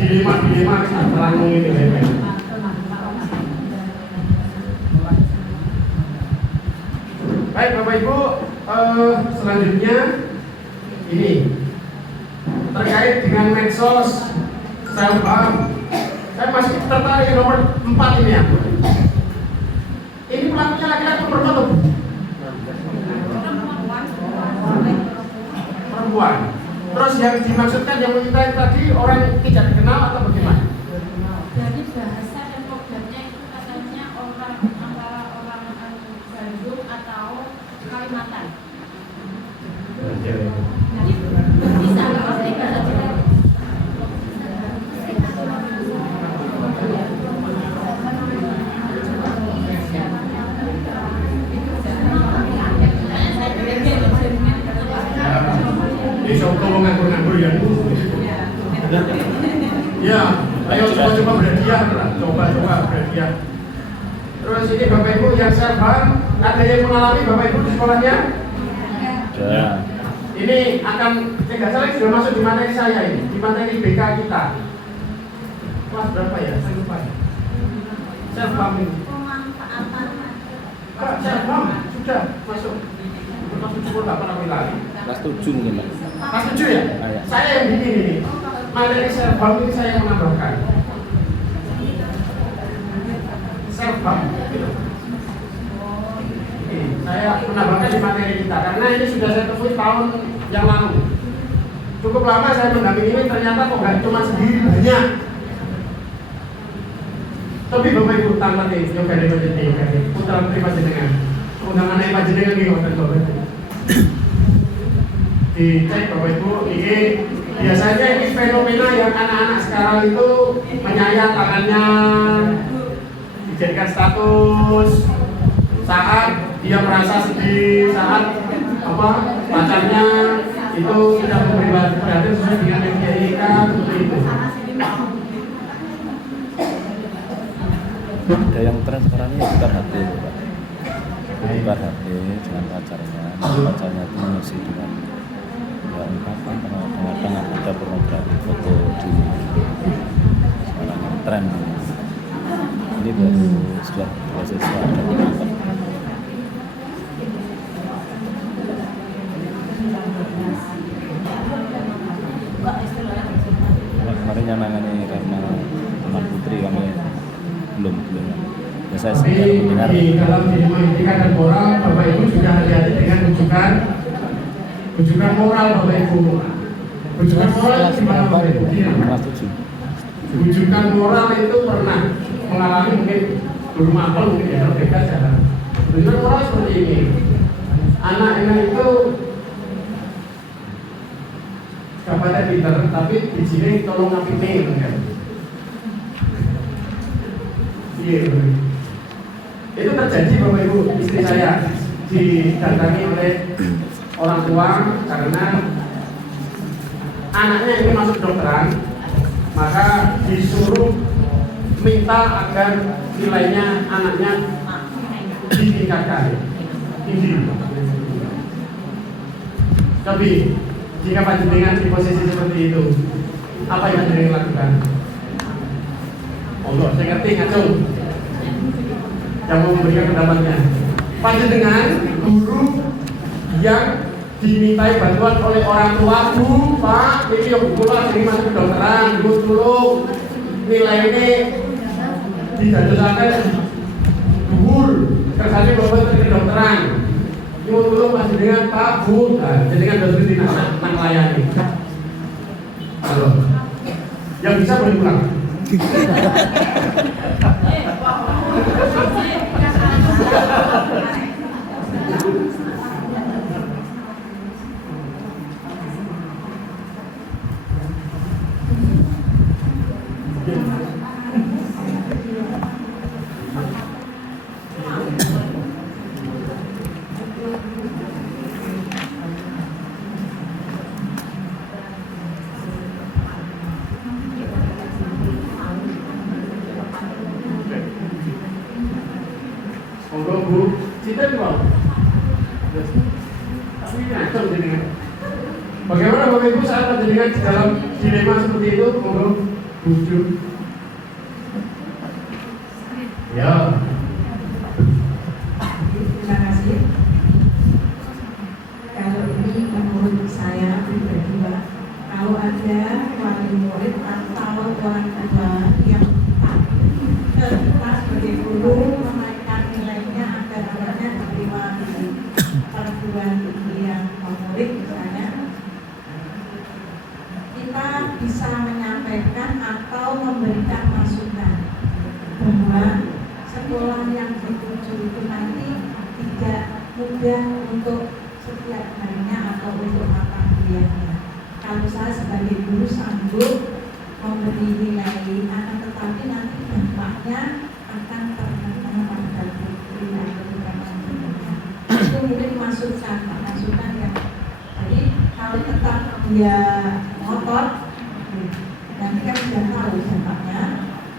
dilema teranggung ini Bapak. Baik Bapak Ibu, selanjutnya ini terkait dengan medsos self-harm. Saya masih tertarik nomor 4 ini ya. Ini pelakunya laki-laki atau perempuan? Perempuan. Terus yang dimaksudkan yang meminta tadi orang tidak dikenal atau bagaimana? Jadi bahasa dan programnya itu katanya orang antara orang Bandung atau Kalimantan. Jadi bisa pasti bahasa kita. Ini contoh nganggur-nganggur ya. Ya, ayo coba-coba berhadiah, coba-coba berhadiah. Terus ini Bapak Ibu yang self-harm, ada yang mengalami Bapak Ibu di sekolahnya? Ya. Ini akan, tidak salah sudah masuk di materi saya ini, di materi BK kita. Kelas berapa ya? Saya lupa. Self-harm ini. Self-harm sudah masuk. Kelas 7 apa lagi? Kelas 7 mungkin Pak. Kelas 7 ya? Ah, ya. Saya yang bikin ini. Materi self-harm ini saya yang menambahkan. Self-harm gitu. Ini, saya menambahkan di materi kita karena ini sudah saya temui tahun yang lalu. Cukup lama saya mendampingi ini, ternyata kok nggak cuma sendiri, banyak. Tapi Bapak Ibu tanpa nih, yoga di putra putri panjenengan, undangan naik panjenengan nih Bapak Ibu. Dicek Bapak Ibu, ini biasanya ini fenomena yang anak-anak sekarang itu menyayat tangannya, dijadikan status saat dia merasa sedih, saat pacarnya itu tidak memberi perhatian sesuai dengan yang dia inginkan, seperti itu. Ada yang tren sekarang ini bukan HP Pak. Bukan HP dengan pacarnya itu mengisi dengan ya ungkapan kadang-kadang ada pornografi foto di sekarang yang tren. Ini baru sudah siswa ada penonton. Kemarin yang nangani karena teman putri kami belum. Ya saya sekedar mendengar. Di dalam dilema etika dan moral, Bapak Ibu sudah hati-hati dengan rujukan moral Bapak Ibu. Rujukan moral itu gimana Bapak Ibu? Kelas 7. Rujukan moral itu pernah mengalami mungkin belum apa mungkin ya mereka jalan. Rujukan moral seperti ini. Anak-anak itu dapatnya pinter, tapi di sini tolong ngapine kan. Iya. Itu terjadi Bapak Ibu, istri saya didatangi oleh orang tua karena anaknya ini masuk kedokteran, maka disuruh minta agar nilainya anaknya ditingkatkan tinggi. Tapi jika panjenengan di posisi seperti itu, apa yang jenengan lakukan? Monggo, saya ngerti ngacung. Yang mau memberikan pendapatnya. Panjenengan guru yang dimintai bantuan oleh orang tua, Bu, Pak, ini yang buku lah, ini masuk kedokteran, Bu, tolong nilai ini didadosaken dhuwur, kersane bapak ke kedokteran. Ini mau tolong panjenengan Pak, Bu, nah, jenengan dosen di nang layani. Halo. Yang bisa boleh pulang. Monggo Bu, cinta di bawah. Tapi ngacung jenengan. Bagaimana Bapak Ibu saat panjenengan di dalam dilema seperti itu? Monggo bujuk. Ya. Terima kasih. Kalau ini menurut saya pribadi, Pak, kalau ada wali murid atau orang tua yang kita sebagai guru menaikkan nilainya agar anaknya diterima di perguruan tinggi yang favorit misalnya, kita bisa menyampaikan atau memberikan masukan bahwa sekolah yang dituju itu nanti tidak mudah untuk setiap harinya atau untuk mata kuliahnya. Kalau saya sebagai guru sanggup memberi nilai, akan tetapi nanti dampaknya akan terkena pada putri atau teman-temannya. Itu mungkin masukan yang jadi kalau tetap dia ngotot, nanti kan sudah tahu dampaknya,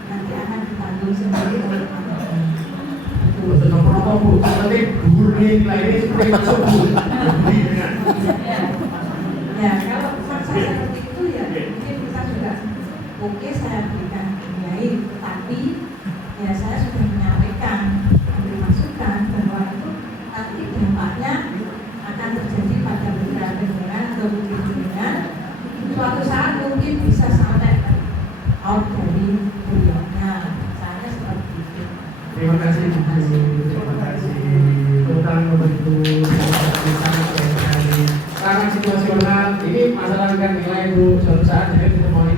nanti akan ditanggung sendiri oleh anak-anak. Betul apa Bu? Nanti guru nilai ini seperti masuk Bu. Ya, kalau maksa seperti itu ya mungkin kita sudah oke, saya berikan nilai, tetapi ya saya sudah menyampaikan, memberi masukan bahwa itu nanti dampaknya akan terjadi pada beberapa atau putri-putrinya. Suatu saat mungkin bisa sampai out dari kuliahnya, misalnya seperti itu. Terima kasih Bu. Terima kasih. Tentang membantu sangat baik sekali. Sangat situasional. Ini masalah kan nilai Bu. Suatu saat jadi kita mau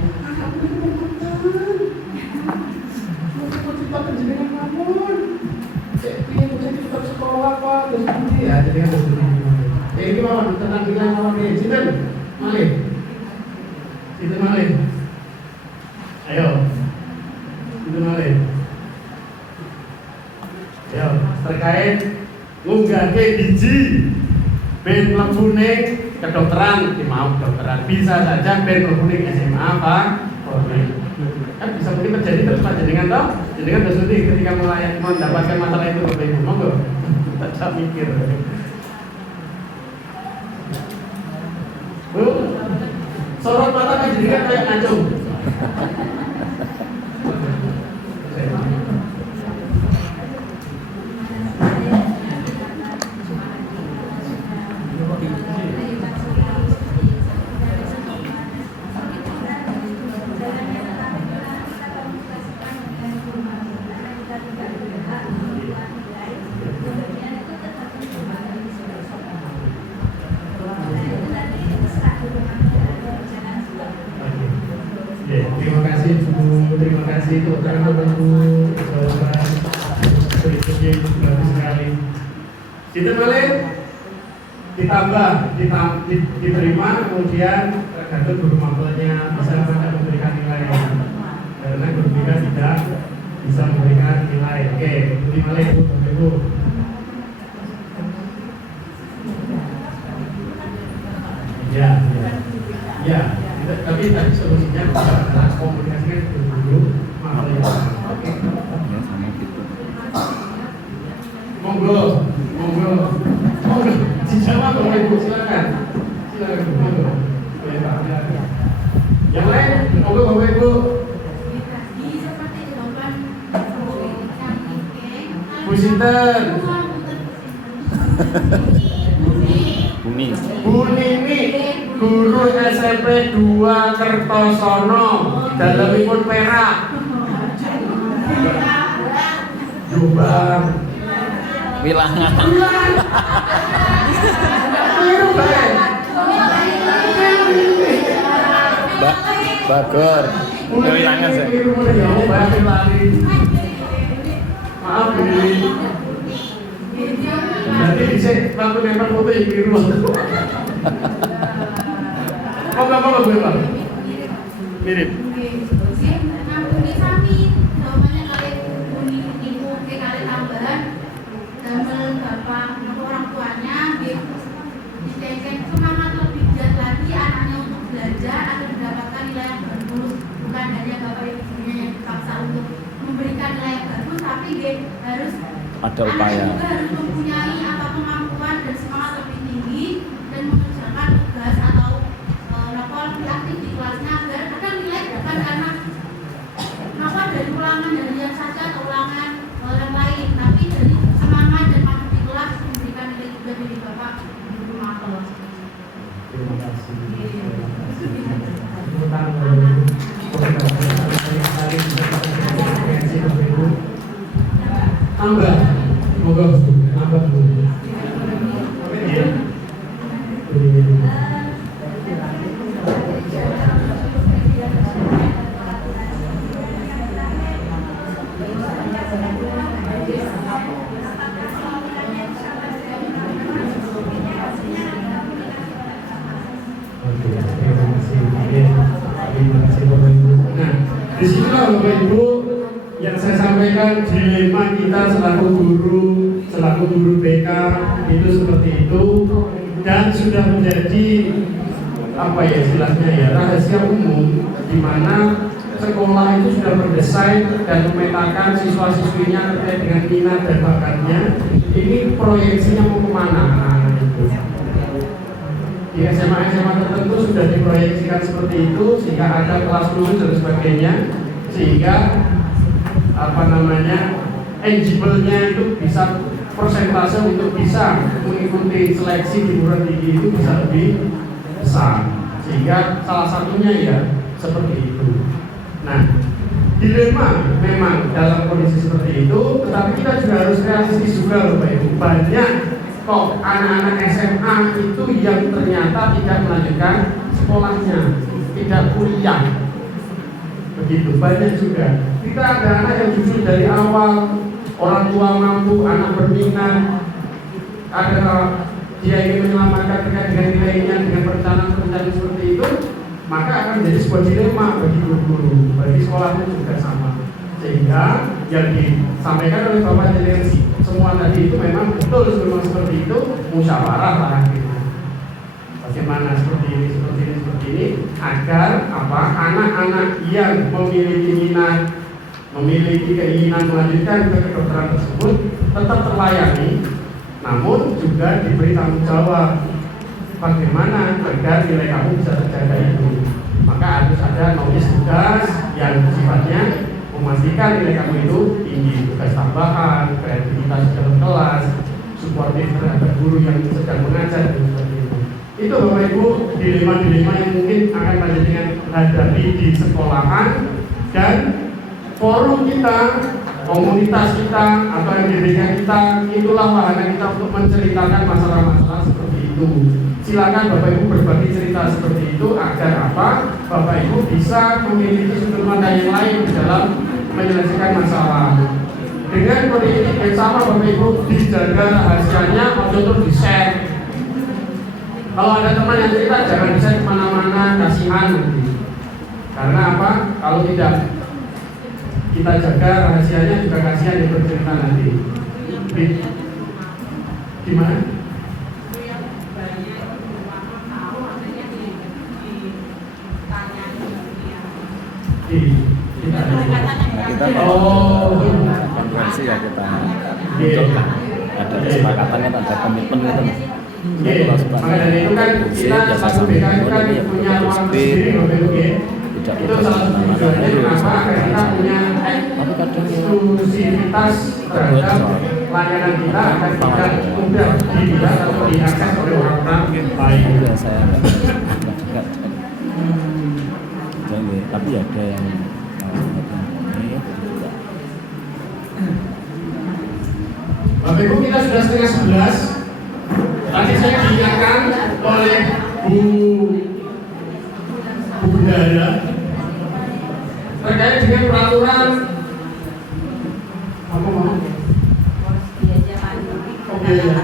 sekolah Pak, terus nanti ya jadi harus ini gimana tentang nilai malam ini? Sinten Malih, Sinten Malih, ayo, Sinten Malih, ayo terkait ngunggahke biji ben mlebune kedokteran, mau kedokteran bisa saja ben mlebune SMA Pak. Kan bisa mungkin terjadi terus Pak jenengan toh, jenengan sudah studi ketika mendapatkan masalah itu Bapak Ibu, monggo tak mikir. Bu, sorot mata kan jenengan kayak ngacung. Terima kasih Bu, terima kasih teman-teman Bu, jawaban berikutnya itu bagus sekali. Sinten Malih diterima, kemudian tergantung guru mapelnya bisa tidak memberikan nilai, karena guru kita tidak bisa memberikan nilai. Oke, Bu Malih Bu, Bu. Ya. Tapi tadi solusinya adalah komunikasikan dulu masalah ya sama gitu. Monggo dijawab oleh Ibu, silakan Bu. Yang lain Monggo Bapak Ibu. Bu Sinten. Bumi. Bu Nini, guru SMP 2 Kertosono, dalemipun Perak. Jombang. Wilangan. Keliru, Bang. Bagor. Wilangan sih. Keliru, ya Allah, Bang, lari. Maaf, Bu Nini. Nanti bisa waktu nempel foto yang keliru. Moga-moga Bu Bang. Mirip. Semangat lebih giat lagi anaknya untuk belajar atau mendapatkan nilai yang bagus, bukan hanya bapak ibunya yang dipaksa untuk memberikan nilai yang bagus, tapi dia harus Ada upaya. anak juga harus mempunyai kemampuan dan semangat lebih tinggi dan mengerjakan tugas atau lebih aktif di kelasnya agar akan nilai bukan karena dari ulangan dari yang saja atau ulangan yang lain, tapi dari semangat dan masuk di kelas memberikan nilai juga dari bapak guru makel. Terima kasih. Tambah, moga tambah dulu. Ya. Nah, disinilah Bapak Ibu yang saya sampaikan dilema kita selaku guru BK itu seperti itu, dan sudah menjadi apa ya istilahnya ya rahasia umum di mana sekolah itu sudah berdesain dan memetakan siswa-siswinya terkait dengan minat dan bakatnya. Ini proyeksinya mau kemana anak-anak itu? Di SMA tertentu sudah diproyeksikan seperti itu sehingga ada kelas khusus dan sebagainya, sehingga eligible-nya itu bisa persentase untuk bisa mengikuti seleksi di perguruan tinggi itu bisa lebih besar, sehingga salah satunya ya seperti itu. Nah, dilema memang dalam kondisi seperti itu, tetapi kita juga harus realistis juga Bapak Ibu. Banyak kok anak-anak SMA itu yang ternyata tidak melanjutkan sekolahnya, tidak kuliah. Begitu banyak juga. Kita ada anak yang justru dari awal orang tua mampu, anak berminat, ada dia ingin menyelamatkan terkait dengan nilainya dengan perencanaan seperti itu, maka akan menjadi sebuah dilema bagi guru-guru, bagi sekolahnya juga sama. Sehingga yang disampaikan oleh Bapak Direksi semua tadi itu memang betul seperti itu, musyawarah lah akhirnya. Bagaimana seperti ini agar anak-anak yang memiliki minat, memiliki keinginan melanjutkan ke kedokteran tersebut tetap terlayani, namun juga diberi tanggung jawab bagaimana agar nilai kamu bisa terjaga itu. Maka harus ada notis tugas yang sifatnya memastikan nilai kamu itu tinggi, tugas tambahan, kreativitas dalam kelas, suportif terhadap guru yang sedang mengajar dan sebagainya. Itu Bapak Ibu dilema-dilema yang mungkin akan panjenengan hadapi di sekolahan, dan forum kita, komunitas kita, atau MDBK kita, itulah wahana kita untuk menceritakan masalah-masalah seperti itu. Silakan Bapak Ibu berbagi cerita seperti itu agar Bapak Ibu bisa memiliki sudut pandang yang lain di dalam menyelesaikan masalah. Dengan kode etik yang sama Bapak Ibu dijaga rahasianya, terus di-share. Kalau ada teman yang cerita jangan di-share kemana-mana, kasihan nanti. Karena kalau tidak kita jaga rahasianya juga kasihan yang bercerita nanti. Gimana? Kita konferensi ya kita munculkan ada kesepakatannya, ada komitmen gitu. Maka dari itu kan kita satu BK itu kan punya ruang sendiri Bapak Ibu. tidak Itu salah satu tujuannya kenapa kita punya tapi kadang ya eksklusivitas terhadap layanan kita agar tidak mudah dilihat atau diakses oleh orang-orang lain. ya saya enggak jadi tapi ada yang ini juga Bapak Ibu, kita sudah setengah 11. Tadi saya diingatkan oleh Bu Bendara terkait dengan peraturan apa mau? Oke ya.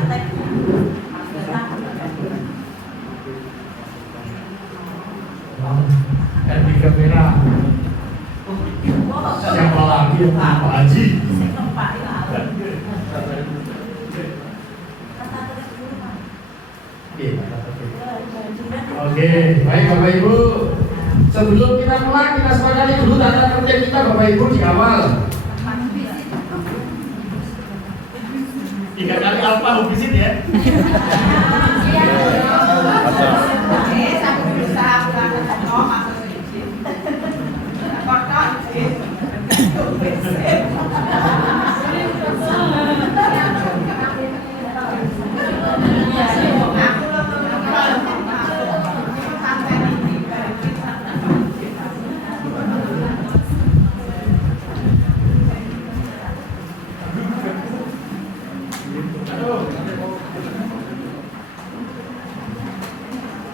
Etika merah. Siapa lagi yang Pak Haji? Oke, baik Bapak Ibu. Sebelum kita mulai, kita sepakati dulu tata tertib kita Bapak Ibu di awal. 3 kali alfa visit ya.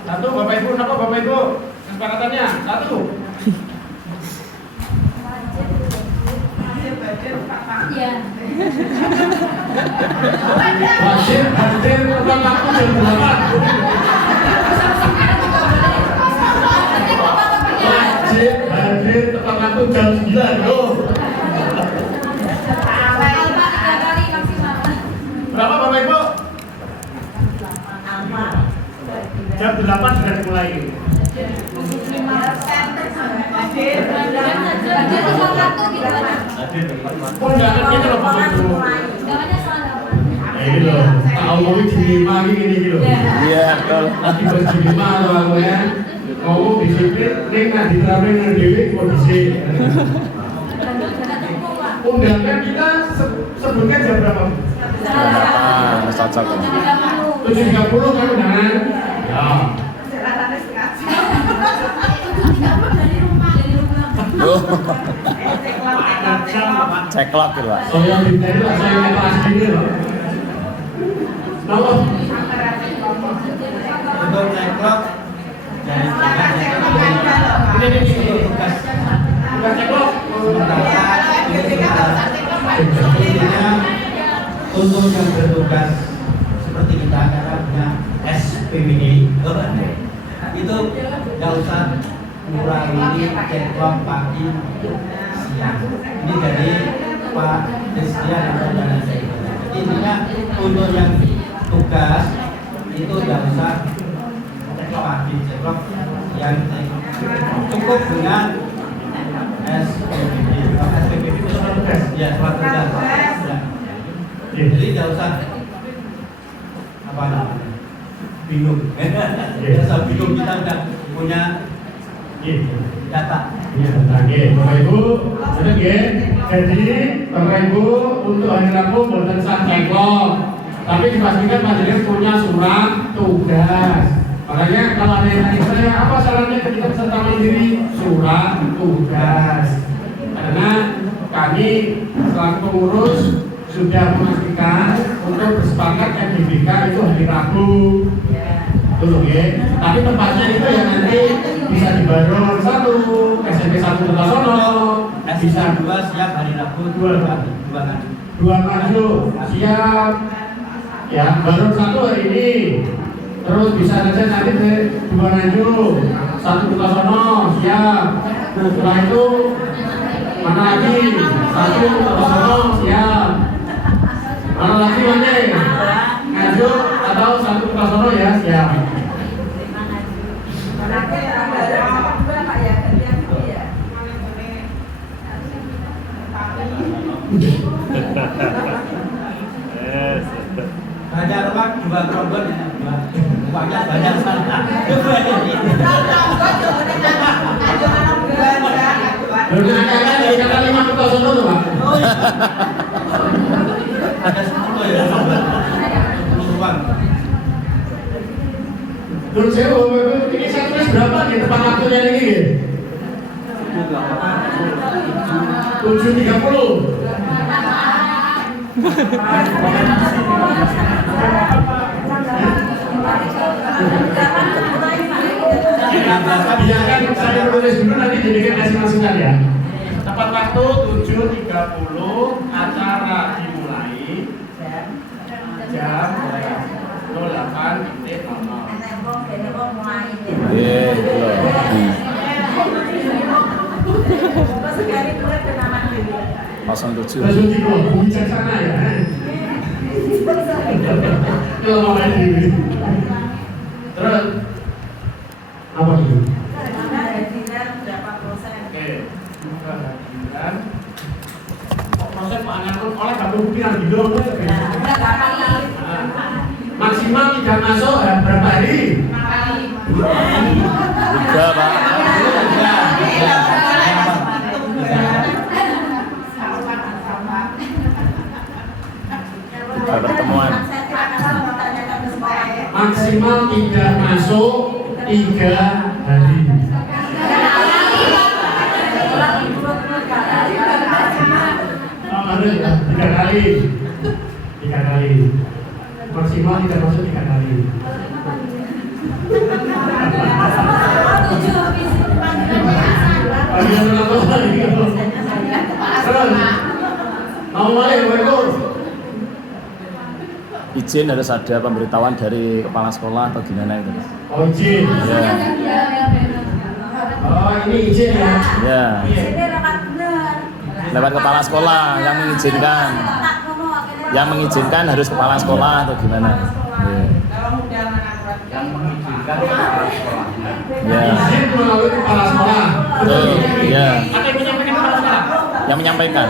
Satu Bapak Ibu, apa Bapak Ibu? Kesepakatannya satu. Iya. Wajib hadir tepat waktu jam 8. Wajib hadir tepat waktu jam 9. Loh. Berapa Bapak Ibu? Jam 8 sudah dimulai. Undangan kita loh Bapak Ibu. Ini loh, tak omongin jam 5 ini loh. iya betul Nanti pas jam 5 loh aku ya. Ngomong disiplin, ning nak diterapin dengan dewi kondisi. Undangan kita sebutkan jam berapa? cocok 7.30 kan undangan? Ya. ceklok gitu Pak. Saya minta itu lah, saya minta aslinya loh. Tolong. Untuk ceklok dan Ini. Bukan ceklok. untuk yang bertugas seperti kita karena punya SPBD itu nggak usah ngurangi ceklok pagi siang. Ini dari Pak Desdian dan saya. Intinya untuk yang tugas itu nggak usah ceklok pagi ceklok siang, cukup dengan SPBD itu surat tugas ya, surat tugas ya. Jadi nggak usah apa namanya bingung. Nggak usah bingung, kita udah punya data. Iya, oke, Bapak Ibu, benar ya? Jadi, Bapak Ibu, untuk hari Rabu bukan saat ceklok, tapi dipastikan majelis punya surat tugas. Makanya kalau ada yang tanya saya, apa syaratnya ketika peserta mandiri? Surat tugas. Karena kami selaku pengurus sudah memastikan untuk bersepakat NDBK itu hari Rabu. Tuh, ya. Tapi tempatnya itu yang nanti bisa di Baron 1, SMP 1 Kertosono, bisa 2 siap hari Rabu, 2 maju siap. Ya, Baron 1 hari ini. Terus bisa saja nanti 2 maju, 1 Kertosono siap. Setelah itu mana lagi? 1 Kertosono siap. Mana lagi mana? Maju atau 1 Kertosono ya siap. Raja Ruang juga trombon ya, uangnya banyak sana. Bener kakak dari kata 5 ke 0 tuh Pak. Menurut saya ini saya tulis berapa nih tepat waktunya ini? 7.30. Biarkan saya menulis dulu nanti jadikan kasih masukan ya. Tepat waktu 7.30 acara dimulai jam 08.00. Iya, Langsung 07. bijaksana ya. Kalau mau main ini. Terus apa itu? Oke, kehadiran. Proses Pak Anakun oleh kamu pikiran gitu loh. Maksimal tidak masuk berapa hari? 3 Pak. Pertemuan Maksimal tidak masuk 3 hari. Oh, ada ya, 3 kali. 3 kali. Maksimal tidak masuk 3 kali. Bagian berapa lagi? Terus, mau mulai berikut. izin harus ada pemberitahuan dari kepala sekolah atau gimana itu? Oh izin. Ya. Oh ini izin ya. Ya. Ini lewat bener. Lewat kepala sekolah yang mengizinkan. Yang mengizinkan harus kepala sekolah atau gimana? Ya. Yang mengizinkan kepala sekolahnya. Ya. Izin melalui kepala sekolah. Betul. Ya. Ada yang menyampaikan kepala sekolah. Yang menyampaikan.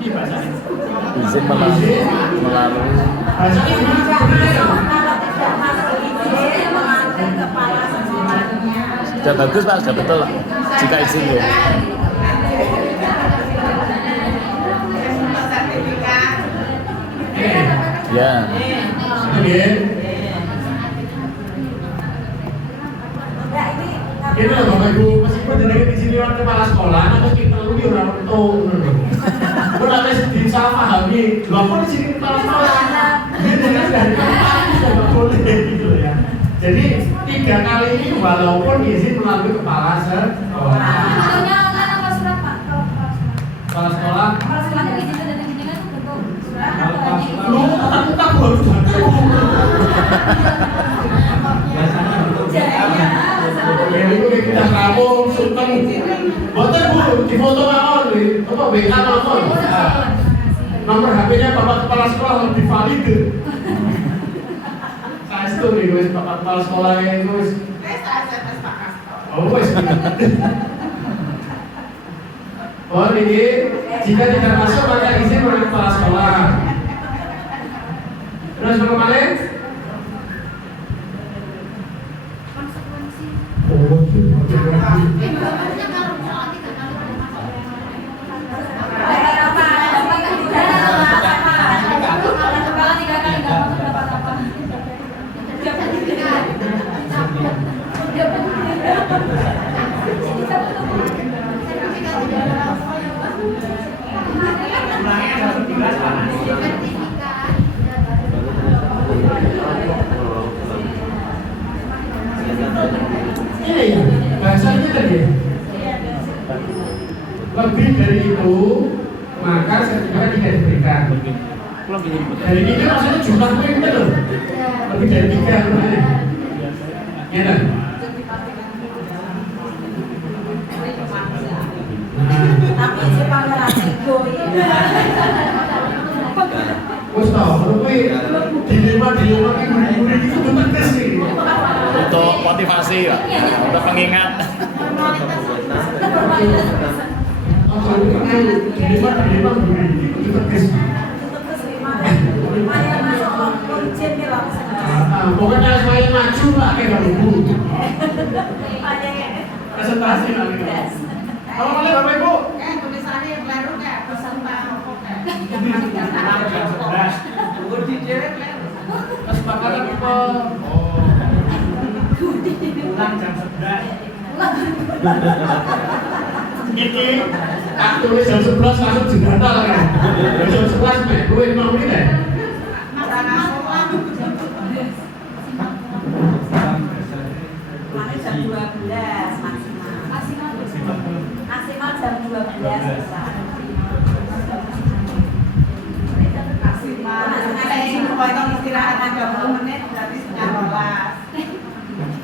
Iya bahasanya. Izin melalui Bahasanya gimana? Kalau tidak masuk izin mengambil kepala sekolahnya. sudah bagus Pak, sudah betul jika izin ya. Ya. Izin. Ini loh Bapak Ibu, meskipun jenenge di sini orang kepala sekolah, terus kita lebih orang tua, udah harus disapahami. Loh kok di sini kepala sekolah? Dia dengan dari kepala sudah nggak boleh gitu ya. Jadi 3 kali ini walaupun izin melalui kepala sekolah. Kepala sekolah. Lu tak baru Biasanya untuk Ini kita kamu sultan, boten bu, di foto mawon, apa BK mawon. Nomor HP-nya bapak kepala sekolah lebih valid. Saya itu nih, guys, bapak kepala sekolah yang guys. Oh, guys. Oh, ini jika tidak masuk maka izin oleh kepala sekolah. Terus kembali. Ini ya, bahasanya tadi ya. Lebih dari itu, maka sertifikat tidak diberikan. Dari 3 maksudnya jumlah poin itu loh. Lebih dari 3 kemarin. Ya kan? Tapi supaya rasiko Wes tau, tapi dilema murid-murid itu tegas nih. Untuk motivasi Pak, untuk pengingat. Dilema murid itu tegas. supaya masuk izin nih langsung. Pokoknya supaya maju lah kayak kamu. presentasi nanti. Kalau boleh Bapak Ibu, tulisannya yang baru nggak peserta kesepakatan pulang jam 11. ini tak tulis jam 11 langsung jendatal kan. Jam 11 nih, gue 5 menit ya. jam 12 maksimal jam 12 bisa. Potong istirahat 30 menit berarti setengah 12.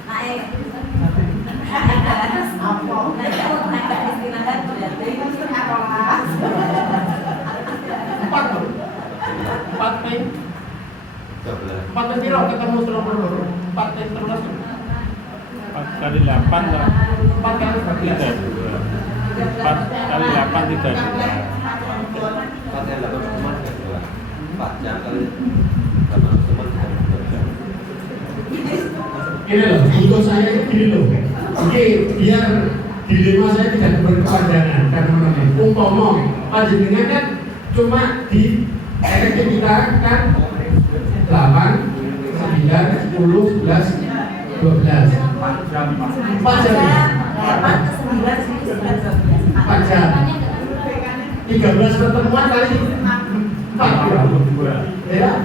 Naik. Apa? Naik istirahat berarti setengah 12. 4 tuh. 4 Mei. 4 Mei kira ketemu terus. 4 Mei terus. 4 kali 8 lah. 4 kali berarti 4 kali 8 tidak 4 jam kali 8 teman. Ini loh, untuk saya itu gini loh. Oke, biar dilema saya tidak berkepanjangan karena menurut umpama panjenengan kan cuma di efektivitas kan 8, 9, 10, 11, 12 4 jam 4 jam 13 pertemuan kali 4 ya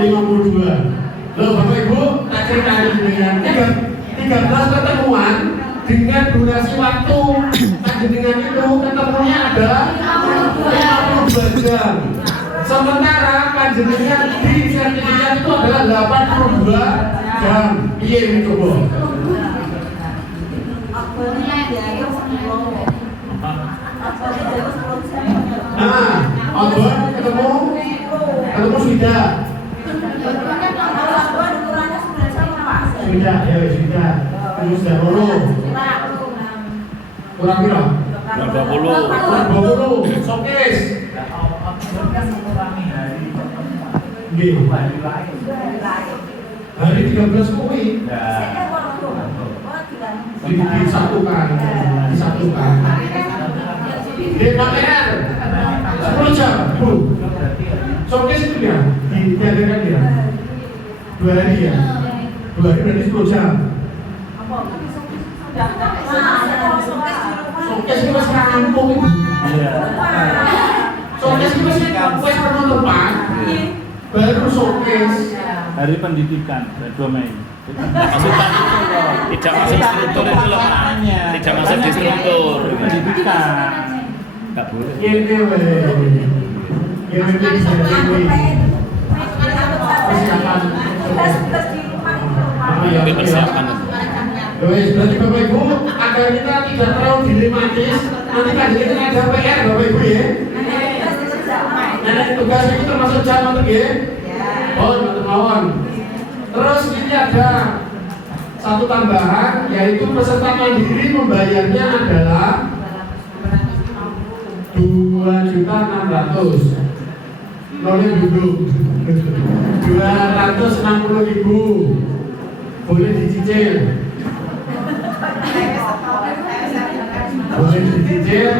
52 loh Bapak Ibu tak ceritain dengan 13 pertemuan dengan durasi waktu dengan itu ketemunya adalah 52 jam sementara panjenengan di sertifikat itu adalah 82 jam iya ini coba Albert ketemu sudah ya sudah terus sudah kurang berapa? 20 showcase hari 13 kuwi disatukan DPR 10 jam showcase itu ya diadakan ya 2 hari ya 2 hari berarti 10 jam showcase itu masih kampung showcase itu masih kampung penutupan baru showcase hari pendidikan 2 Mei maksudnya tidak masuk struktur itu loh tidak masuk di struktur pendidikan nggak boleh persiapan berarti Bapak Ibu agar kita tidak terlalu dilematis nanti kan kita ada PR Bapak Ibu ya nah tugas itu termasuk jam untuk ya teman-teman terus ini ada satu tambahan yaitu peserta mandiri membayarnya adalah 2.600.000 nolnya duduk 260.000 boleh dicicil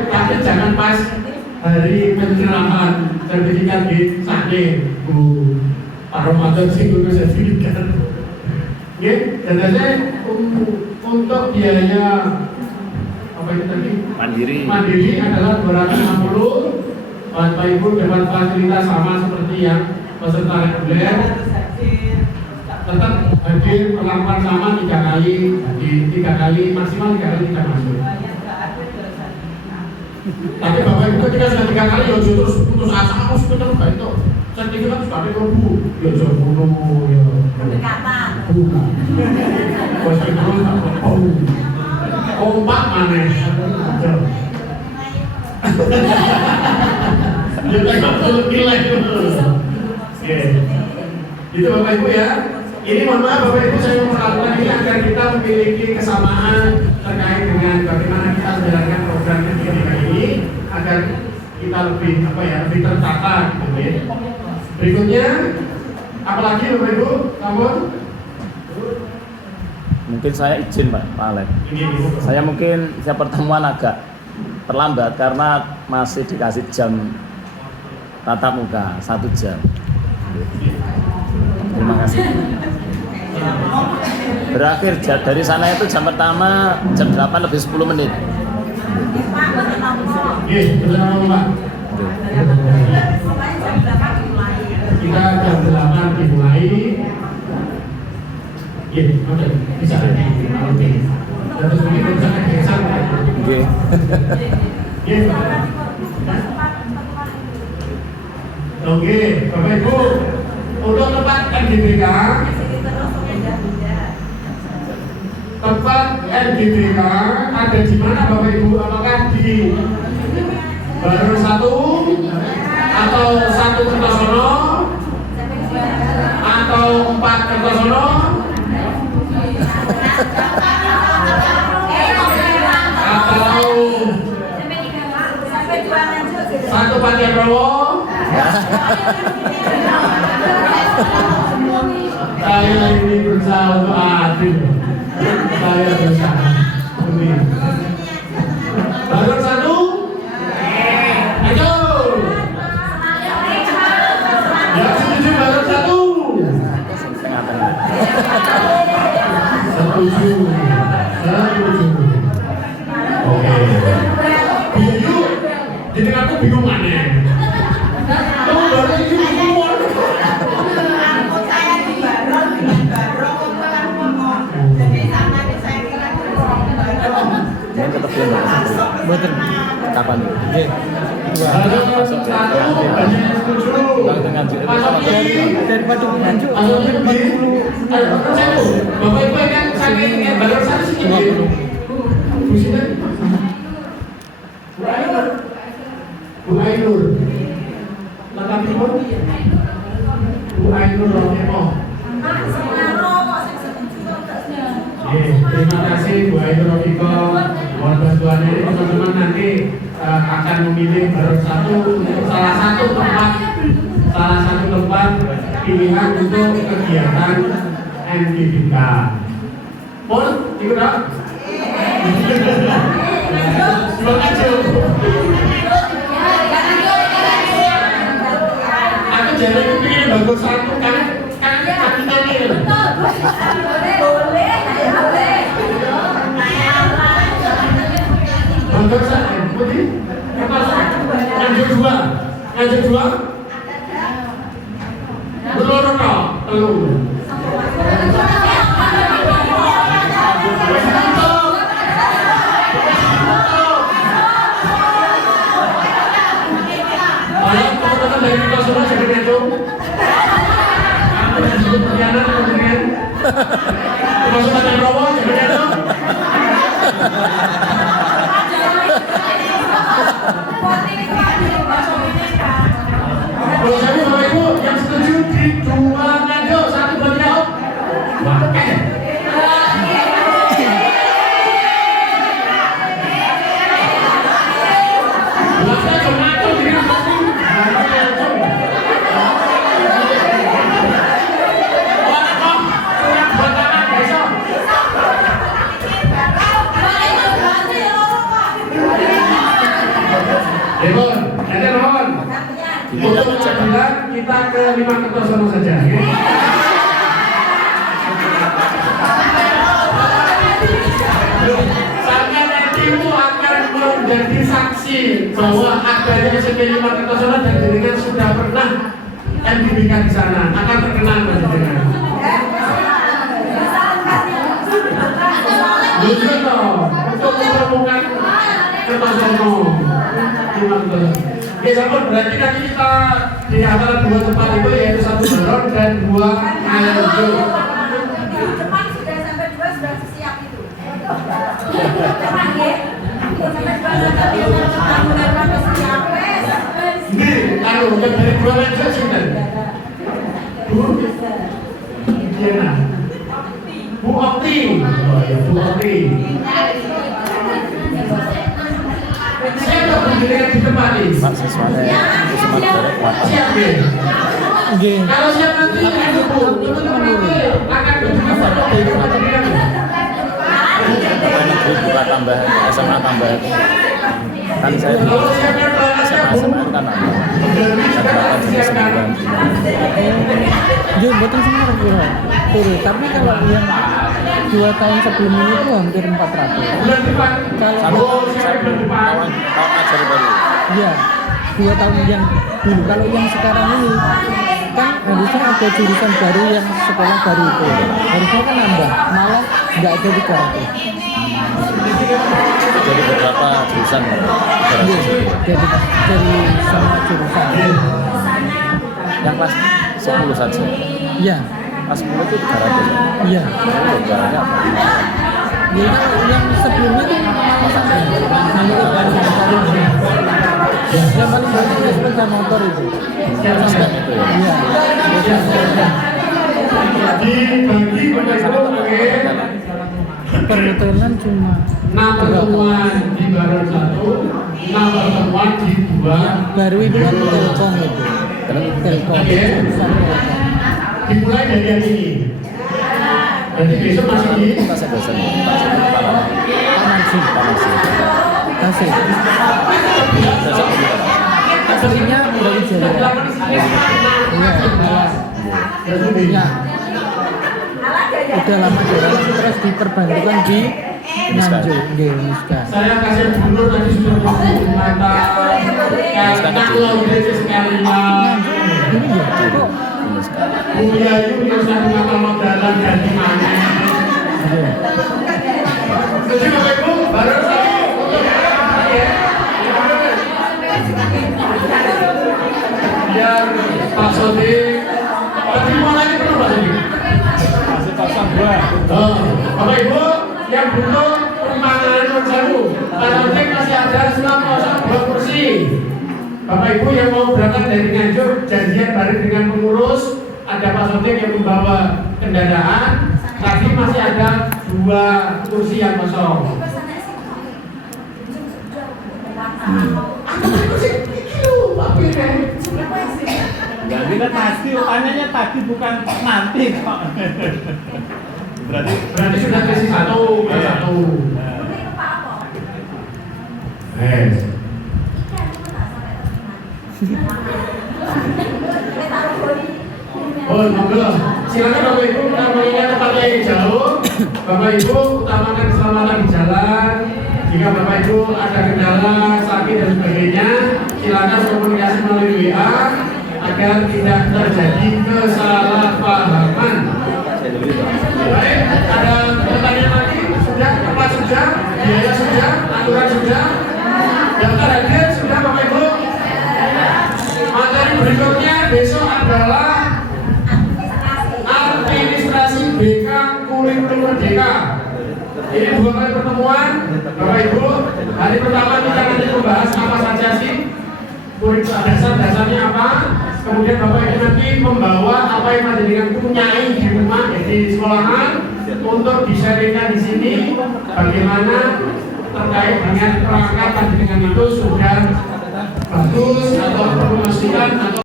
tapi jangan pas hari penyerahan sertifikat di sana Bu Pak Ramadan sih untuk sertifikat ya dan saya untuk biaya apa itu tadi mandiri adalah 260 Bapak Ibu dapat fasilitas sama seperti yang peserta reguler tetap hadir perlakuan sama 3 kali maksimal 3 kali tidak masuk tapi Bapak Ibu ketika sudah 3 kali ya terus putus asa harus betul Pak itu sertifikat sudah ada bu ya bunuh ya pendekatan terus kompak mana ya tengok nilai itu Bapak Ibu ya ini mohon maaf Bapak Ibu saya memperlakukan ini agar kita memiliki kesamaan terkait dengan bagaimana kita menjalankan program pendidikan ini agar kita lebih lebih tertata gitu ya berikutnya apalagi Bapak Ibu kamu Mungkin saya izin Pak Alex. Saya pertemuan agak terlambat karena masih dikasih jam tatap muka 1 jam. Terima kasih. Berakhir dari sana itu jam pertama jam 8 lebih 10 menit. Pak. Kita jam 8 dimulai. Oke, bisa. Oke. Terus mungkin bisa geser. Oke. Oke, Bapak Ibu, untuk tempat NGBK, ada di mana Bapak Ibu? Apakah di Baru 1 atau 1 Kertosono atau 4 Kertosono atau 1 Panjarawa? Saya ini berusaha untuk adil. Saya berusaha. Baru 1? Ayo. Yang setuju baru 1? Setuju. Oke. Bingung. Jadi aku bingung mana? Kamu baru ini bingung. Yang tetap Betul. kapan itu? Daripada nganjuk Bapak Ibu kan sampai baru 1 sih. Bu Ainur. Lengkap Ibu? Bu Ainur Romemo. Terima kasih Bu Ainur Romiko. Mohon bantuannya ini teman-teman nanti akan memilih baru salah satu tempat pilihan untuk kegiatan NGBK. Mohon ikut dong. Aku jadi kepingin bagus 1 kan kakinya nih. Bagus 1 putih. Lanjut 2. Telur kok, telur. Teman-teman dari kita semua segera itu. Kamu yang disebut perjalanan kemudian termasuk Tanjung Rowo segera itu. Kalau saya Bapak Ibu yang setuju di 2 Nganjuk 1 buat jawab. Oke. Buatnya cuma itu di Untuk mencapai kita ke 5 Kertosono saja. Saya nanti itu akan menjadi saksi bahwa adanya SMP 5 Kertosono dan jenengan sudah pernah NGBK di sana akan terkenal dengan. Lucu toh untuk mempertemukan Kertosono 5 Kertosono. Oke, sampun berarti nanti kita di antara 2 tempat itu yaitu 1 Baron dan 2 Nganjuk. Depan sudah sampai 2 sudah siap itu. Ini, kalau dari 2 Nganjuk sudah. Bu Diana. Bu Okti. Oh ya, Bu Okti. Siapa berdiri di tempat ini? Pak siswanya itu semangat dari Pak. Siap ya? Kalau siap nanti akan duduk. Teman-teman akan duduk. nambah itu kan saya di SMA itu kan nambah dan bahkan di sembilan Jujur betul semua kira turun. Tapi kalau yang 2 tahun sebelum ini itu hampir 400. Kalau tahun ajar baru. ya 2 tahun yang dulu, kalau yang sekarang ini kan harusnya ada jurusan baru yang sekolah baru itu harusnya kan nambah, malah nggak ada 300. Jadi beberapa jurusan Iya, dari semua jurusan. yang kelas 10 saja. Iya, Kelas 10 itu 300. iya. Itu banyak. Ya kan yang sebelumnya kan malah sampai yang paling banyak ya sepeda motor itu. Sistem itu ya. Iya. Dibagi pakai Perhotelan cuma 6 pertemuan di baru 1, 6 pertemuan di 2. baru itu kan Telkom itu. Telkom jurusan Telkom. Dimulai dari yang ini. Berarti besok masih di Kita dosen ya. Panasi. Kasih. Aslinya dari Jawa. Iya, ya. Udah lama jalan terus diperbantukan di Nganjuk, nggih, Miska. saya kasih dulu tadi sudah mata karena kalau dari sekalian Ini ya, kok Buya itu yang satu mata modalan dan di mana. iya. Jadi Bapak Ibu baru satu biar Pak Sodi tadi mulai itu Pak Sodi. Masih pasang 2. Bapak Ibu yang butuh perumahan baru, Pak Sodi masih ada 92 kursi. Bapak Ibu yang mau berangkat dari Nganjuk janjian bareng dengan pengurus, ada Pak Sodik yang membawa kendaraan. Tadi masih ada 2 kursi yang kosong. Jadi kan pasti tanyanya tadi bukan nanti kok. Berarti sudah sesi 1 ke 1. Oh, monggo. Silakan Bapak Ibu namanya tempatnya yang jauh. Bapak Ibu utamakan keselamatan di jalan. Jika Bapak Ibu ada kendala, sakit dan sebagainya, silakan komunikasi melalui WA agar tidak terjadi kesalahpahaman. Baik, ada pertanyaan lagi? Sudah, tempat sudah, biaya sudah, aturan sudah, daftar hadir sudah Bapak Ibu. Materi berikutnya besok adalah administrasi BK kurikulum merdeka. Ini 2 kali pertemuan, Bapak Ibu. Hari pertama kita nanti membahas apa saja sih kurikulum, dasar-dasarnya apa. Kemudian Bapak Ibu nanti membawa apa yang panjenengan punyai di rumah, di sekolahan, untuk di-sharingkan di sini. Bagaimana terkait dengan perangkat panjenengan itu sudah bagus atau perlu masukan atau